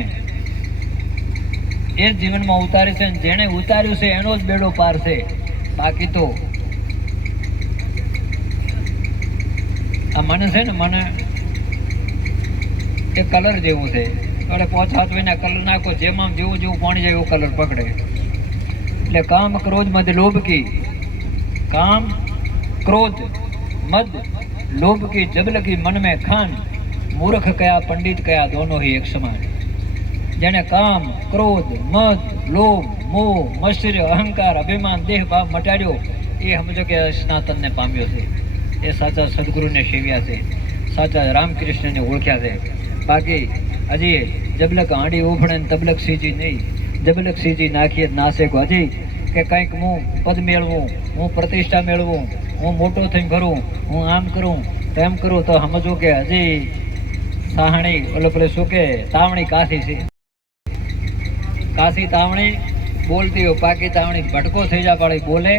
એ જ જીવનમાં ઉતારે છે. જેણે ઉતાર્યું છે એનો જ બેડો પાર છે. બાકી તો આ મને છે ને મને એ કલર જેવું છે. એટલે 5-7 મહિના કલર નાખો, જેમાં જેવું જેવું પાણી જાય એવો કલર પકડે. એટલે કામ ક્રોધ મદ લોભ કી, કામ क्रोध मद लोभ की जबल की मन में खान, मूर्ख कया पंडित कया दोनों ही एक समान. जेने काम क्रोध मद लोभ मोह मत्सर्य अहंकार अभिमान देह भाव मटाड्यो એ સમજો કે સ્નાતનને પામ્યો છે. એ સાચા સદગુરુને સેવ્યા છે, સાચા રામકૃષ્ણને ઓળખ્યા છે. બાકી હજી જબલક હાંડી ઉફણે તબલક સીજી નહીં, જબલક સીજી નાખીએ નાસે હજી કે કંઈક હું પદ મેળવું, હું પ્રતિષ્ઠા મેળવું, હું મોટો થઈને કરું, હું આમ કરું તેમ કરું, તો સમજો કે હજી સાહણી ઓલો પેલે શું કે તાવણી કાશી છે. કાશી તાવણી બોલતી હોય, પાકી તાવણી ભટકો થઈ જા પાડી બોલે.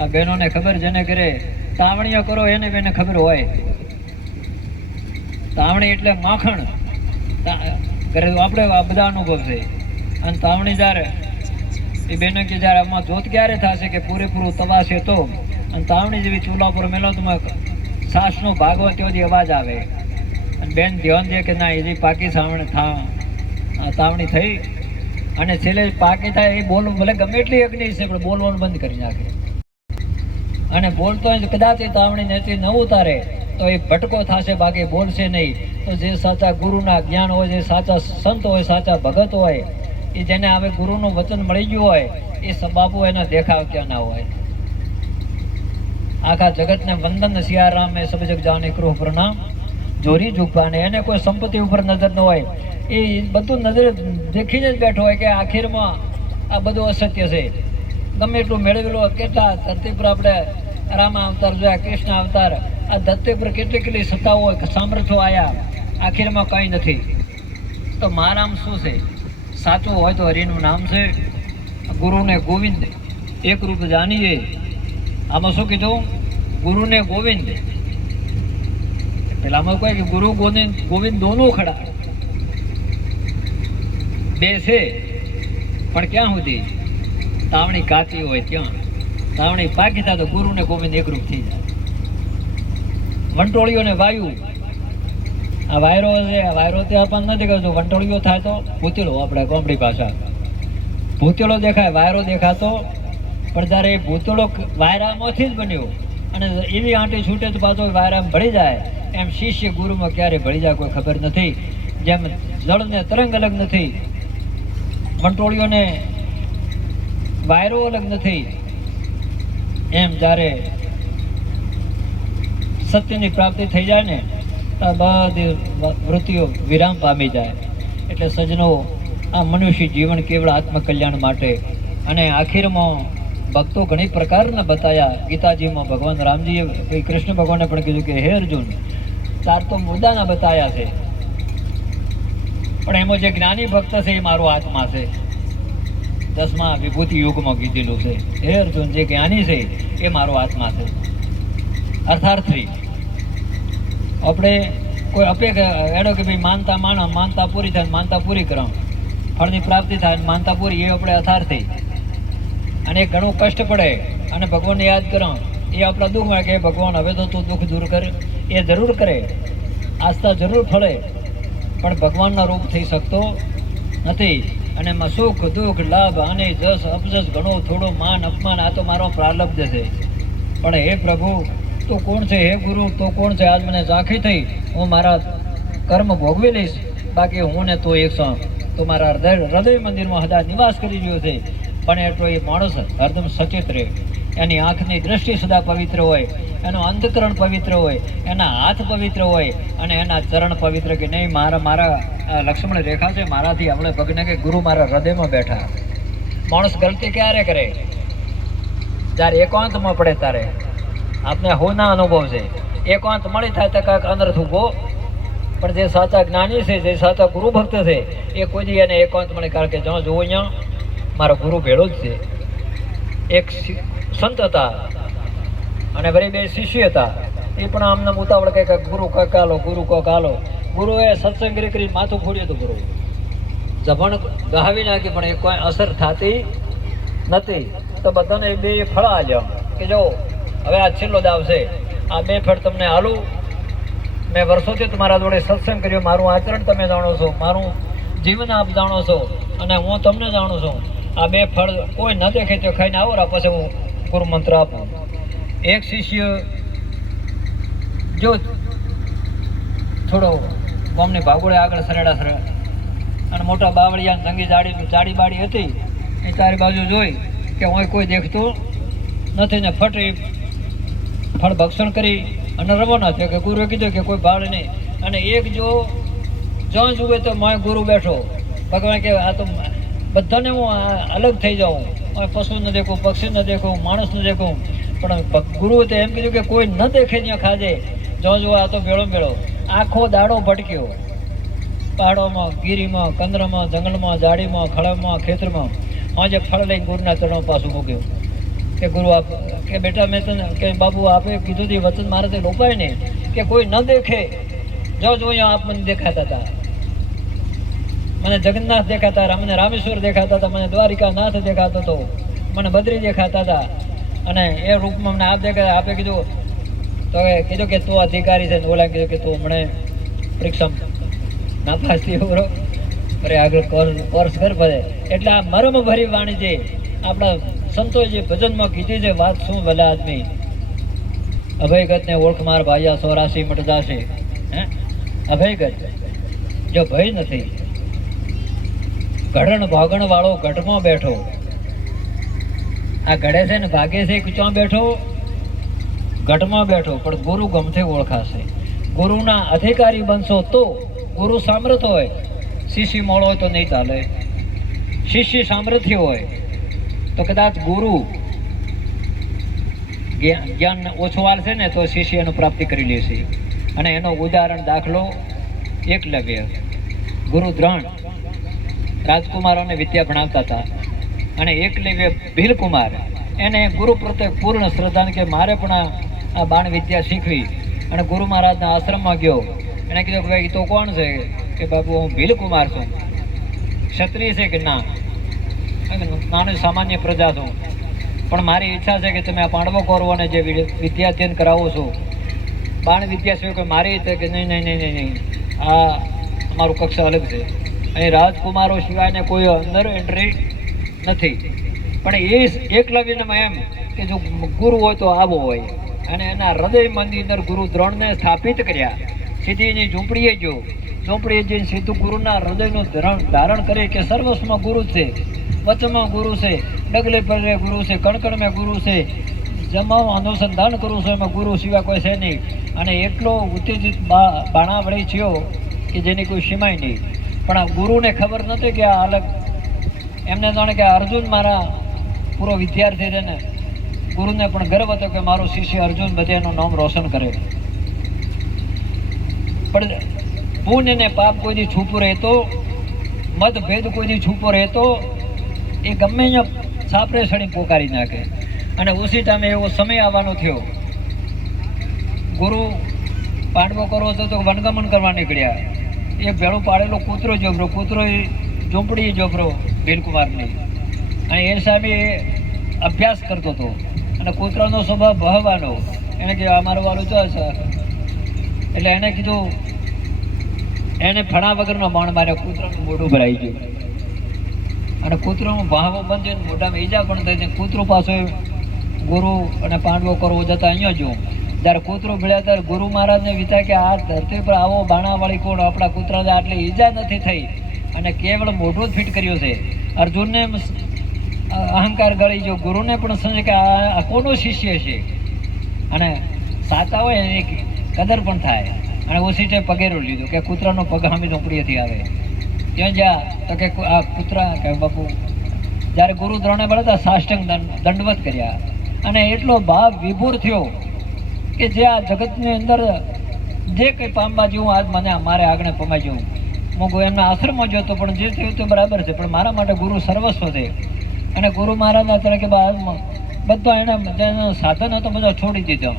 આ બહેનોને ખબર, જેને કરે તાવણીઓ કરો એને બેને ખબર હોય. તાવણી એટલે માખણ કરે આપણે આ બધા અનુભવ છે. અને તાવણી જ્યારે એ બેનો કે જ્યારે આમાં જોત ક્યારે થશે કે પૂરેપૂરું તવાશે તો. અને તાવણી જેવી ચૂલા ઉપર મેલો તમે સાસનો ભાગ હોય ત્યાંથી અવાજ આવે. અને બેન ધ્યાન દે કે ના એજી પાકી તાવણી થઈ. અને છેલ્લે પાકી થાય એ બોલવું ભલે ગમે એટલી અગ્નિ છે પણ બોલવાનું બંધ કરી નાખે. અને બોલતો હોય કદાચ એ તાવણી નેચી ન ઉતારે તો એ ભટકો થશે, બાકી બોલશે નહીં. તો જે સાચા ગુરુના જ્ઞાન હોય, જે સાચા સંત હોય, સાચા ભગત હોય, એ જેને હવે ગુરુનું વચન મળી ગયું હોય એ સબાબુ એના દેખાવ ક્યાં ના હોય. આખા જગતને વંદન સિયારામ એ સબ જગ જાને કૃહ પ્રણામ જોરી ઝુકવાને. એને કોઈ સંપત્તિ ઉપર નજર ન હોય, એ બધું નજરે દેખીને જ બેઠો હોય કે આખીરમાં આ બધું અસત્ય છે. ગમે એટલું મેળવેલું, કેટલા ધરતી પર આપણે રામ અવતાર જોયા, કૃષ્ણ અવતાર, આ ધરતી પર કેટલી કેટલી સત્તાઓ સામર્થ્યો આવ્યા, આખીરમાં કંઈ નથી. તો મારામ શું છે? સાચું હોય તો હરિનું નામ છે. ગુરુને ગોવિંદ એક રૂપ જાણીએ. આમાં શું કીધું? ગુરુને ગોવિંદ. પેલામાં કહે કે ગુરુ ગોવિંદ દોનો ખડા બે છે, પણ ક્યાં સુધી? તાવણી કાચી હોય ત્યાં. તાવણી પાકી થાય તો ગુરુને ગોવિંદ એકરૂપ થઈ જાય. વંટોળીઓને વાયુ, આ વાયરો છે, આ વાયરો તે આપણને નથી કહેતો. વંટોળીઓ થાય તો ભૂતેળો, આપણે કોમડી ભાષા ભૂતેળો દેખાય, વાયરો દેખાતો. પણ જ્યારે એ ભૂતેળો વાયરામાંથી જ બન્યો અને એવી આંટી છૂટે તો પાછો વાયરામાં ભળી જાય. એમ શિષ્ય ગુરુમાં ક્યારે ભળી જાય કોઈ ખબર નથી. જેમ જળને તરંગ અલગ નથી, વંટોળીઓને વાયરો અલગ નથી, એમ જ્યારે સત્યની પ્રાપ્તિ થઈ જાય ને તો બધી વૃત્તિઓ વિરામ પામી જાય. એટલે સજ્જનો, આ મનુષ્ય જીવન કેવળ આત્મકલ્યાણ માટે. અને આખીરમાં ભક્તો ઘણી પ્રકારના બતાવ્યા. ગીતાજીમાં ભગવાન રામજીએ કૃષ્ણ ભગવાને પણ કીધું કે હે અર્જુન, તાર તો મુદ્દાના બતાવ્યા છે, પણ એમાં જે જ્ઞાની ભક્ત છે એ મારો આત્મા છે. 10મા વિભૂતિ યુગમાં કીધેલું છે, હે અર્જુન, જે જ્ઞાની છે એ મારો આત્મા છે. અર્થાર્થી આપણે કોઈ અપેક્ષા એડો કે ભાઈ માનતા માનો, માનતા પૂરી થાય, માનતા પૂરી કરો, ફળની પ્રાપ્તિ થાય, માનતા પૂરી, એ આપણે અર્થાર્થી. અને ઘણું કષ્ટ પડે અને ભગવાનને યાદ કરો, એ આપણા દુઃખ મળે કે ભગવાન હવે તો તું દુઃખ દૂર કર. એ જરૂર કરે, આસ્થા જરૂર ફળે, પણ ભગવાનના રૂપ થઈ શકતો નથી. અને એમાં સુખ દુઃખ લાભ અને જસ અપજસ ઘણો થોડો માન અપમાન આ તો મારો પ્રારબ્ધ છે. પણ હે પ્રભુ, તું કોણ છે? હે ગુરુ, તું કોણ છે? આજ મને ઝાંખી થઈ, હું મારા કર્મ ભોગવી લઈશ. બાકી હું ને તું એક સૌ, તું મારા હૃદય મંદિરમાં હદા નિવાસ કરી રહ્યો છે. પણ એટલો એ માણસ હરદમ સચેત રહે. એની આંખની દ્રષ્ટિ સદા પવિત્ર હોય, એનું અંતકરણ પવિત્ર હોય, એના હાથ પવિત્ર હોય અને એના ચરણ પવિત્ર કે નહીં મારા લક્ષ્મણ રેખા છે, મારાથી આપણે ભગને કે ગુરુ મારા હૃદયમાં બેઠા. માણસ ગલતી ક્યારે કરે? જ્યારે એકાંતમાં પડે ત્યારે. આપને હોના અનુભવ છે, એકાંત મળી થાય તો કાંઈક અંદર થૂકો. પણ જે સાચા જ્ઞાની છે, જે સાચા ગુરુ ભક્ત છે, એ કોઈ દી એને એકાંત મળે. કારણ કે જ્યાં જોવો અહીંયા મારો ગુરુ ભેળો જ છે. એક સંત હતા અને વળી 2 શિષ્ય હતા. એ પણ આમને ઉતાવળ કે ગુરુ કાલો, ગુરુ કાલો. ગુરુએ સત્સંગ કરી માથું ફોડ્યું હતું. ગુરુ જભણ ગહાવી નાખી પણ એ કોઈ અસર થતી નથી. તો બધાને 2 ફળ આલ્યા કે જો હવે આ છેલ્લો દાવ છે, આ 2 ફળ તમને આલું. મેં વર્ષોથી તમારા જોડે સત્સંગ કર્યો, મારું આચરણ તમે જાણો છો, મારું જીવન આપ જાણો છો અને હું તમને જાણું છું. આ 2 ફળ કોઈ ન દેખે તો ખાઈને આવો, પછી હું ગુરુ મંત્ર આપું. એક શિષ્ય જો થોડો ગામની ભાગોળે આગળ સરેડા અને મોટા બાવળિયા જંગી જાડી બાડી હતી. એ ચારે બાજુ જોઈ કે હું કોઈ દેખતું નથી ને ફટી ફળ ભક્ષણ કરી અને રવાના થયો. કે ગુરુએ કીધું કે કોઈ ભાળ નહીં. અને એક જો જ્યાં જુએ તો માય ગુરુ બેઠો. ભગવાન કે આ તો બધાને હું અલગ થઈ જાઉં, પશુ ન દેખું, પક્ષી ન દેખું, માણસ ન દેખું. પણ ગુરુએ તો એમ કીધું કે કોઈ ન દેખે ત્યાં ખાજે. જો આ તો મેળો આખો દાડો ભટક્યો, પહાડોમાં, ગીરીમાં, કંદરમાં, જંગલમાં, જાડીમાં, ખળમાં, ખેતરમાં. આજે ફળ લઈને ગુરુના ચરણો પાછું મૂક્યું કે ગુરુ આપ કે બેટા મેં તને કે બાબુ આપે કીધું હતું વચન મારાથી લોપાય ને કે કોઈ ન દેખે. જો અહીંયા આપ મને દેખાતા હતા, મને જગન્નાથ દેખાતા હતા, મને રામેશ્વર દેખાતા હતા, મને દ્વારિકાનાથ દેખાતો હતો, મને બદ્રી દેખાતા હતા. અને એ રૂપમાં મને આપ દેખાતા. આપે કીધું તો કીધું કે તું અધિકારી છે. ઓલા કીધું કે તું હમણે પરીક્ષા નાપાસ થયો બરો અરે આગળ કોર્સ કર ભરે. એટલે આ મરમ ભરી વાણી છે આપણા સંતોએ જે ભજનમાં કીધી છે વાત શું ભલા આદમી. અભયગત ને ઓળખ માર ભાઈયા 84 મટ જાશે. હે અભયગત જો ભય નથી. ઘડણ ભાગણ વાળો ગઢમાં બેઠો. આ ઘડે છે ને ભાગે છે ક્યાં બેઠો? ગઢમાં બેઠો. પણ ગુરુ ગમતે ઓળખાશે. ગુરુના અધિકારી બનશો તો. ગુરુ સામર્થ હોય, શિષ્ય મોળો હોય તો નહીં ચાલે. શિષ્ય સામર્થ્ય હોય તો કદાચ ગુરુ જ્ઞાન ઓછું આલશે ને તો શિષ્ય એનું પ્રાપ્તિ કરી લેશે. અને એનો ઉદાહરણ દાખલો એકલવ્ય. ગુરુ દ્રોણ રાજકુમારોને વિદ્યા ભણાવતા હતા અને એકલવ્ય ભીલકુમાર એને ગુરુ પ્રત્યે પૂર્ણ શ્રદ્ધા કે મારે પણ આ બાણ વિદ્યા શીખવી. અને ગુરુ મહારાજના આશ્રમમાં ગયો. એને કીધું કે ભાઈ તો કોણ છે? કે બાબુ હું ભીલકુમાર છું. ક્ષત્રિય છે કે ના? નાની સામાન્ય પ્રજા છું, પણ મારી ઈચ્છા છે કે તમે આ પાંડવો કૌરવોને જે વિદ્યા અધ્યયન કરાવો છો, બાણ વિદ્યા સિવાય કોઈ મારી રીતે કે નહીં નહીં નહીં નહીં આ અમારું કક્ષા અલગ છે. અહીં રાજકુમારો સિવાયને કોઈ અંદર એન્ટ્રી નથી. પણ એ એકલવ્યમાં એમ કે જો ગુરુ હોય તો આવો હોય. અને એના હૃદય મનની અંદર ગુરુ દ્રોણને સ્થાપિત કર્યા. સીધી એની ઝૂંપડીએ ગયો. ઝૂંપડીએ જઈને સીધું ગુરુના હૃદયનું ધારણ કરે કે સર્વસ્વમાં ગુરુ છે, વચમાં ગુરુ છે, ડગલે પગલે ગુરુ છે, કણકણ મેં ગુરુ છે, જમાવું અનુસંધાન કરું છું એમાં ગુરુ સિવાય કોઈ છે નહીં. અને એટલો ઉત્તેજિત બાણાવળી થયો કે જેની કોઈ સીમાય નહીં. પણ આ ગુરુને ખબર નથી કે આ અલગ. એમને જાણે કે અર્જુન મારા પૂરો વિદ્યાર્થી છે ને. ગુરુને પણ ગર્વ હતો કે મારો શિષ્ય અર્જુન બધે એનું નામ રોશન કરે. પણ પુણ્ય ને પાપ કોઈથી છૂપો રહેતો, મતભેદ કોઈથી છૂપો રહેતો એ ગમે અહીંયા સાપરે સડી પોકારી નાખે. અને ઉસી ટાઈમે એવો સમય આવવાનો થયો. ગુરુ પાંડવો કરવો હતો તો વનગમન કરવા નીકળ્યા. એક ભેળું પાડેલો કૂતરો જોબરો, કૂતરો એ ઝૂંપડી જોબરો ભીલકુમારની. અને એ સાહેબ એ અભ્યાસ કરતો હતો. અને કૂતરાનો સ્વભાવ બહવાનો. એને કીધું આ મારું વાળું ચો છે. એટલે એને કીધું, એને ફણા વગરનો બાણ માર્યો. કૂતરાનું મોઢું ભરાઈ ગયું અને કૂતરોમાં ભાવો બંધ છે, મોઢામાં ઈજા પણ થઈ. કૂતરો પાછો ગુરુ અને પાંડવો કરવો જતા અહીંયા જો. જ્યારે કૂતરો ભળ્યા ત્યારે ગુરુ મહારાજને વિચાર કે આ ધરતી પર આવો બાણાવાળી કોણ? આપણા કૂતરાને આટલી ઈજા નથી થઈ અને કેવળ મોઢું જ ફિટ કર્યું છે. અર્જુનને અહંકાર ગળી જો ગુરુને પણ સમજે કે આ કોનો શિષ્ય છે, અને સાચા હોય એની કદર પણ થાય. અને ઓછી પગેરું લીધું કે કૂતરાનો પગ હામી ઝોપડીએથી આવે ત્યાં જ્યાં તો કે આ કૂતરા કે બાપુ જ્યારે ગુરુ દ્રોણે બળતા સાષ્ટાંગ દંડવત કર્યા, અને એટલો ભાવ વિભોર થયો કે જે આ જગતની અંદર જે કંઈ પામવા જેવું આજ મને મારે આગળ પમાઈ જવું, હું એમના આશ્રમમાં જોતો પણ જે થયું તે બરાબર છે, પણ મારા માટે ગુરુ સર્વસ્વ છે. અને ગુરુ મહારાજના તરીકે બધા એના સાધન હતો બધા છોડી દીધો,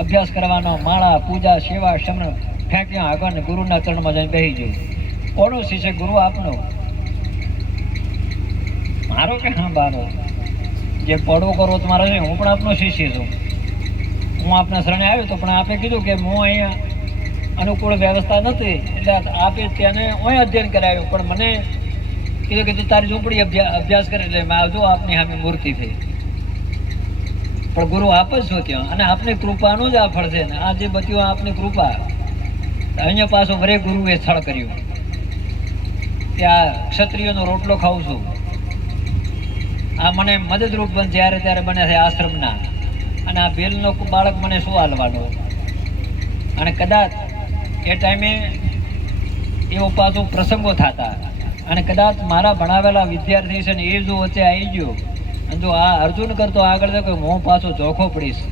અભ્યાસ કરવાનો, માળા પૂજા સેવા સમરણ ફેંક્યા આગળ ગુરુના ચરણમાં જઈને બેસી ગયું. કોનો શિષ્ય? ગુરુ આપનો, મારો કે હા બારો જે પડો કરો તમારો છે. હું પણ આપનો શિષ્ય છું. હું આપના શરણે આવ્યો તો પણ આપે કીધું કે હું અહીંયા અનુકૂળ વ્યવસ્થા નથી એટલે આપે તેને અહીં અધ્યયન કરાવ્યું, પણ મને કીધું કે તું તારી ઝૂંપડી અભ્યાસ કરે એટલે મેં આવજો આપની સામે મૂર્તિ થઈ. પણ ગુરુ આપ જ છો ત્યાં, અને આપની કૃપાનું જ આ ફળ છે ને આ જે બત્યું આપની કૃપા. અહીંયા પાછો વરે ગુરુએ સ્થળ કર્યું કે આ ક્ષત્રિયોનો રોટલો ખાઉં છું. આ મને મદદરૂપ જ્યારે ત્યારે બને છે આશ્રમના, અને આ બેલનો બાળક મને શું હાલવાનો. અને કદાચ એ ટાઈમે એવો પાછો પ્રસંગો થતા, અને કદાચ મારા ભણાવેલા વિદ્યાર્થી છે ને એ જો વચ્ચે આવી ગયો અને જો આ અર્જુન કરતો આગળ તો હું પાછો જોખો પડીશ,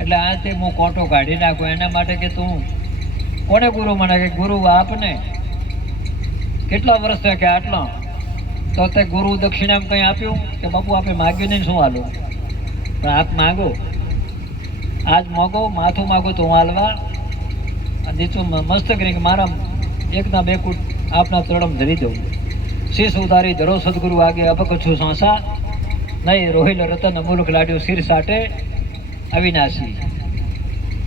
એટલે આ તે હું કોટો કાઢી નાખું. એના માટે કે તું કોને ગુરુ મને કે ગુરુ આપને કેટલા વર્ષ થયા કે આટલા, તો તે ગુરુ દક્ષિણા કંઈ આપ્યું કે બાપુ આપે માગ્યું નહીં શું હાલું, પણ આપ માગો, આજ માગો, માથું માગો તો હું હાલવા નીચું મસ્તક રહી કે મારા એકના બે કૂટ આપના ચરણમ ધરી દઉં. શીશ ઉતારી ધરો સદગુરુ આગે અપક છું સાસા, નહીં રોહિલ રતન અમૂલક લાડ્યું શિર સાટે અવિનાશી.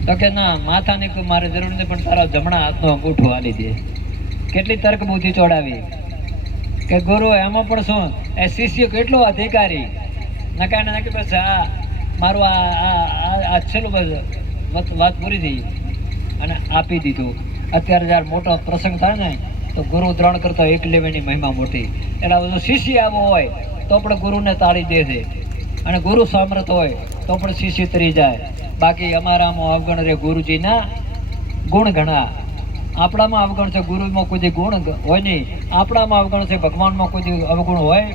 તો કે ના માથાની મારે જરૂર નથી, પણ તારા જમણા હાથનો અંગૂઠો આલી દે. કેટલી તર્ક બુદ્ધિ ચોડાવી કે ગુરુ એમાં પણ શું એ શિષ્ય કેટલો અધિકારી નકાને નક્કી બસ આ મારું આ છેલ્લું બસ વાત પૂરી થઈ અને આપી દીધું. અત્યારે જ્યારે મોટો પ્રસંગ થાય ને તો ગુરુ દ્રોણ કરતા એક લેવાની મહિમા મોટી. એટલે બધું શિષ્ય આવો હોય તો પણ ગુરુને તાળી દે છે, અને ગુરુ સામર્થ હોય તો પણ શિષ્ય તરી જાય. બાકી અમારામાં અવગણ રે ગુરુજીના ગુણ ઘણા. આપણામાં અવગણ છે, ગુરુમાં કોઈ ગુણ હોય નહીં. આપણામાં અવગણ છે, ભગવાનમાં કોઈ અવગુણ હોય.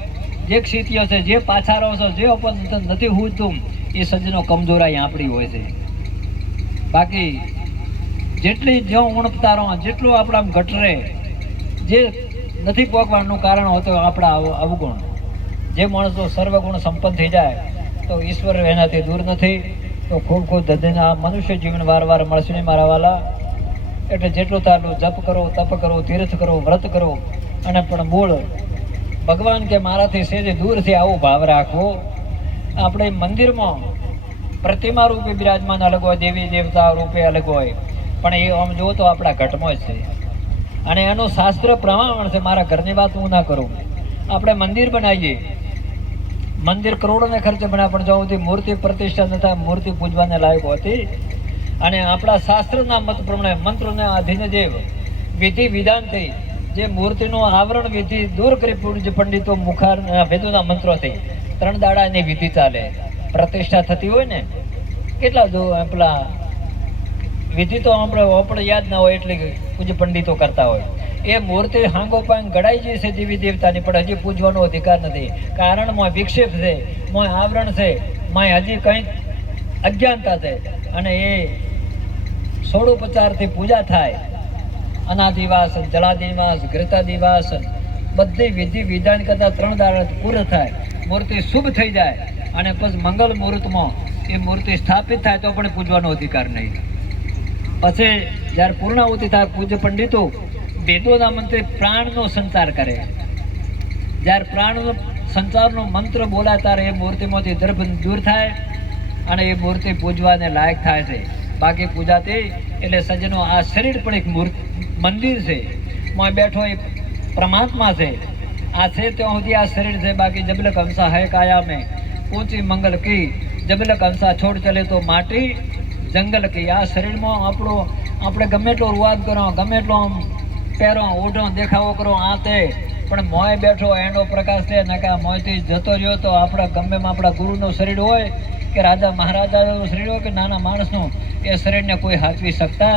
જે ક્ષિતિઓ છે, જે પાછારો છે, જે પણ નથી હું એ સજ્જનો કમજોરાઈ આપણી હોય છે. બાકી જેટલી જો ઉણપતા રહો, જેટલું આપણા ઘટરે, જે નથી પોગવાનું કારણ હોતું આપણા અવગુણ. જે માણસો સર્વગુણ સંપન્ન થઈ જાય તો ઈશ્વર એનાથી દૂર નથી. તો ખૂબ ખૂબ ધધીના મનુષ્ય જીવન વાર મળશે નહીં મારા વાલા. એટલે જેટલું તારું જપ કરો, તપ કરો, તીર્થ કરો, વ્રત કરો, અને પણ મૂળ ભગવાન કે મારાથી સેજે દૂરથી આવો ભાવ રાખવો. આપણે મંદિરમાં પ્રતિમા રૂપે બિરાજમાન અલગ હોય, દેવી દેવતા રૂપે અલગ હોય, પણ એ આમ જુઓ તો આપણા ઘટમાં જ છે. અને એનું શાસ્ત્ર પ્રમાણ છે. મારા ઘરની વાત હું ના કરું. આપણે મંદિર બનાવીએ, મંદિર કરોડોને ખર્ચે બનાવે, પણ જો સુધી મૂર્તિ પ્રતિષ્ઠા ન થાય, મૂર્તિ પૂજવાને લાયક હોતી. અને આપણા શાસ્ત્રના મત પ્રમાણે મંત્રોને આધીન જે વિધિ વિધાનથી જે મૂર્તિનું આવરણ વિધિ દૂર કરી પૂજ્ય પંડિતો મુખાર વેદોના મંત્રોથી 3 દાડાની વિધિ ચાલે. પ્રતિષ્ઠા થતી હોય ને કેટલા જો પેલા વિધિ તો આપણે યાદ ના હોય એટલે પૂજ્ય પંડિતો કરતા હોય. એ મૂર્તિ હાંગો પાંગ ગળાઈ જાય છે દેવી દેવતાની, પણ હજી પૂજવાનો અધિકાર નથી. કારણ મોય વિક્ષેપ છે, મોય આવરણ છે, મોય હજી કંઈક અજ્ઞાનતા છે. અને એ 16 પૂજા થાય. અનાદિવાસ, જલાદિવાસ, ઘૃતાદિવાસ બધી વિધિ વિધાન કરતા 3 દાડા પૂર્ણ થાય, મૂર્તિ શુભ થઈ જાય. અને પછી મંગલ મુહૂર્તમાં એ મૂર્તિ સ્થાપિત થાય તો પણ પૂજવાનો અધિકાર નહીં. પછી જ્યારે પૂર્ણાહુતિ થાય, પૂજ્ય પંડિતો વેદોના મંત્રે પ્રાણનો સંચાર કરે. જ્યારે પ્રાણનો સંચારનો મંત્ર બોલાય ત્યારે એ મૂર્તિમાંથી દર્ભ દૂર થાય અને એ મૂર્તિ પૂજવાને લાયક થાય છે. બાકી પૂજાતી એટલે સજ્જનો આ શરીર પણ એક મંદિર છે. માં બેઠો એ પરમાત્મા છે. આ છે ત્યાં સુધી આ શરીર છે. બાકી જબલક હંસા હૈ કાયા મેં ઊંચી મંગલ કી, જબલક હંસા છોડ ચલે તો માટી જંગલ કી. આ શરીરમાં આપણે ગમે એટલો રૂવાદ કરો, ગમે એટલો આમ પહેરો ઉઠો દેખાવો કરો આ તે, પણ મોય બેઠો એનો પ્રકાશ છે નકા મોયથી જતો રહ્યો તો આપણા ગમે આપણા ગુરુનું શરીર હોય કે રાજા મહારાજાનું શરીર હોય કે નાના માણસનું, એ શરીરને કોઈ હાચવી શકતા,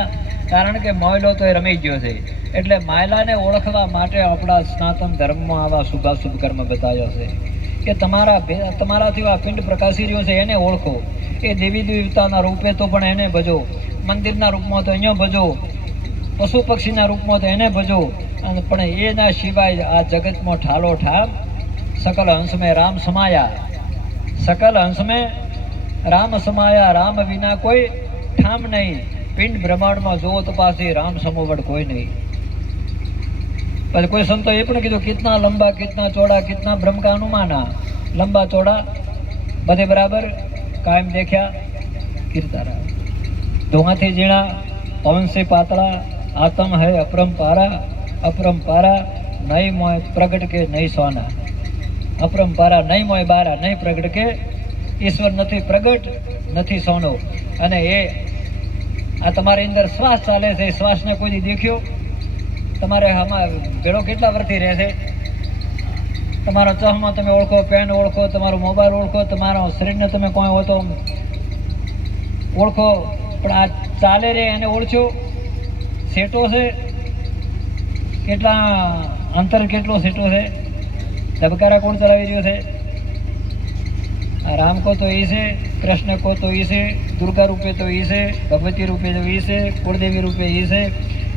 કારણ કે મોયલો તો એ રમી ગયો છે. એટલે માયલાને ઓળખવા માટે આપણા સનાતન ધર્મમાં આવા શુભાશુભ કર્મ બતાવ્યા છે કે તમારાથી આ પિંડ પ્રકાશી રહ્યો છે એને ઓળખો. એ દેવી દેવતાના રૂપે તો પણ એને ભજો, મંદિરના રૂપમાં તો અહીંયા ભજો, પશુ પક્ષીના રૂપમાં તો એને ભજો, અને પણ એના સિવાય આ જગતમાં ઠાલો ઠામ સકલ હંસ મેં રામ સમાયા, સકલ હંસ મેં રામ સમાયા, રામ વિના કોઈ ઠામ નહીં. પિંડ બ્રહ્માંડમાં જોવો તો પાછી રામ સમોવડ કોઈ નહીં. પછી કોઈ સંતો એ પણ કીધું કિતના લંબા કિતના ચોડા કિતના બ્રહ્મ કા અનુમાના, લંબા ચોડા બધે બરાબર કાયમ દેખ્યા કીર્તા રામ. ધુઆથી ઝીણા પવન સે પાતળા, આતમ હૈ અપરંપારા, અપરંપારા નહીં મોય પ્રગટ કે નહીં સોના, અપરંપારા નહીં મોય બારા નહીં પ્રગટ કે, ઈશ્વર નથી પ્રગટ નથી સોનો. અને એ આ તમારી અંદર શ્વાસ ચાલે છે, શ્વાસને કોઈ દેખ્યો? તમારે આમાં ભેળો કેટલા વર્ષથી રહે છે? તમારો ચશ્મો તમે ઓળખો, પેન ઓળખો, તમારો મોબાઈલ ઓળખો, તમારો શરીરને તમે કોઈ હો તો ઓળખો, પણ આ ચાલે રે એને ઓળખ્યો? સેટો છે કેટલા અંતર, કેટલો સેટો છે? ધબકારા કોણ ચલાવી રહ્યો છે? राम को तो ईसे, कृष्ण को तो ईसे, दुर्गा रूपे तो ईसे, भगवती रूपे तो ईसे, कुलदेवी रूपे ईसे.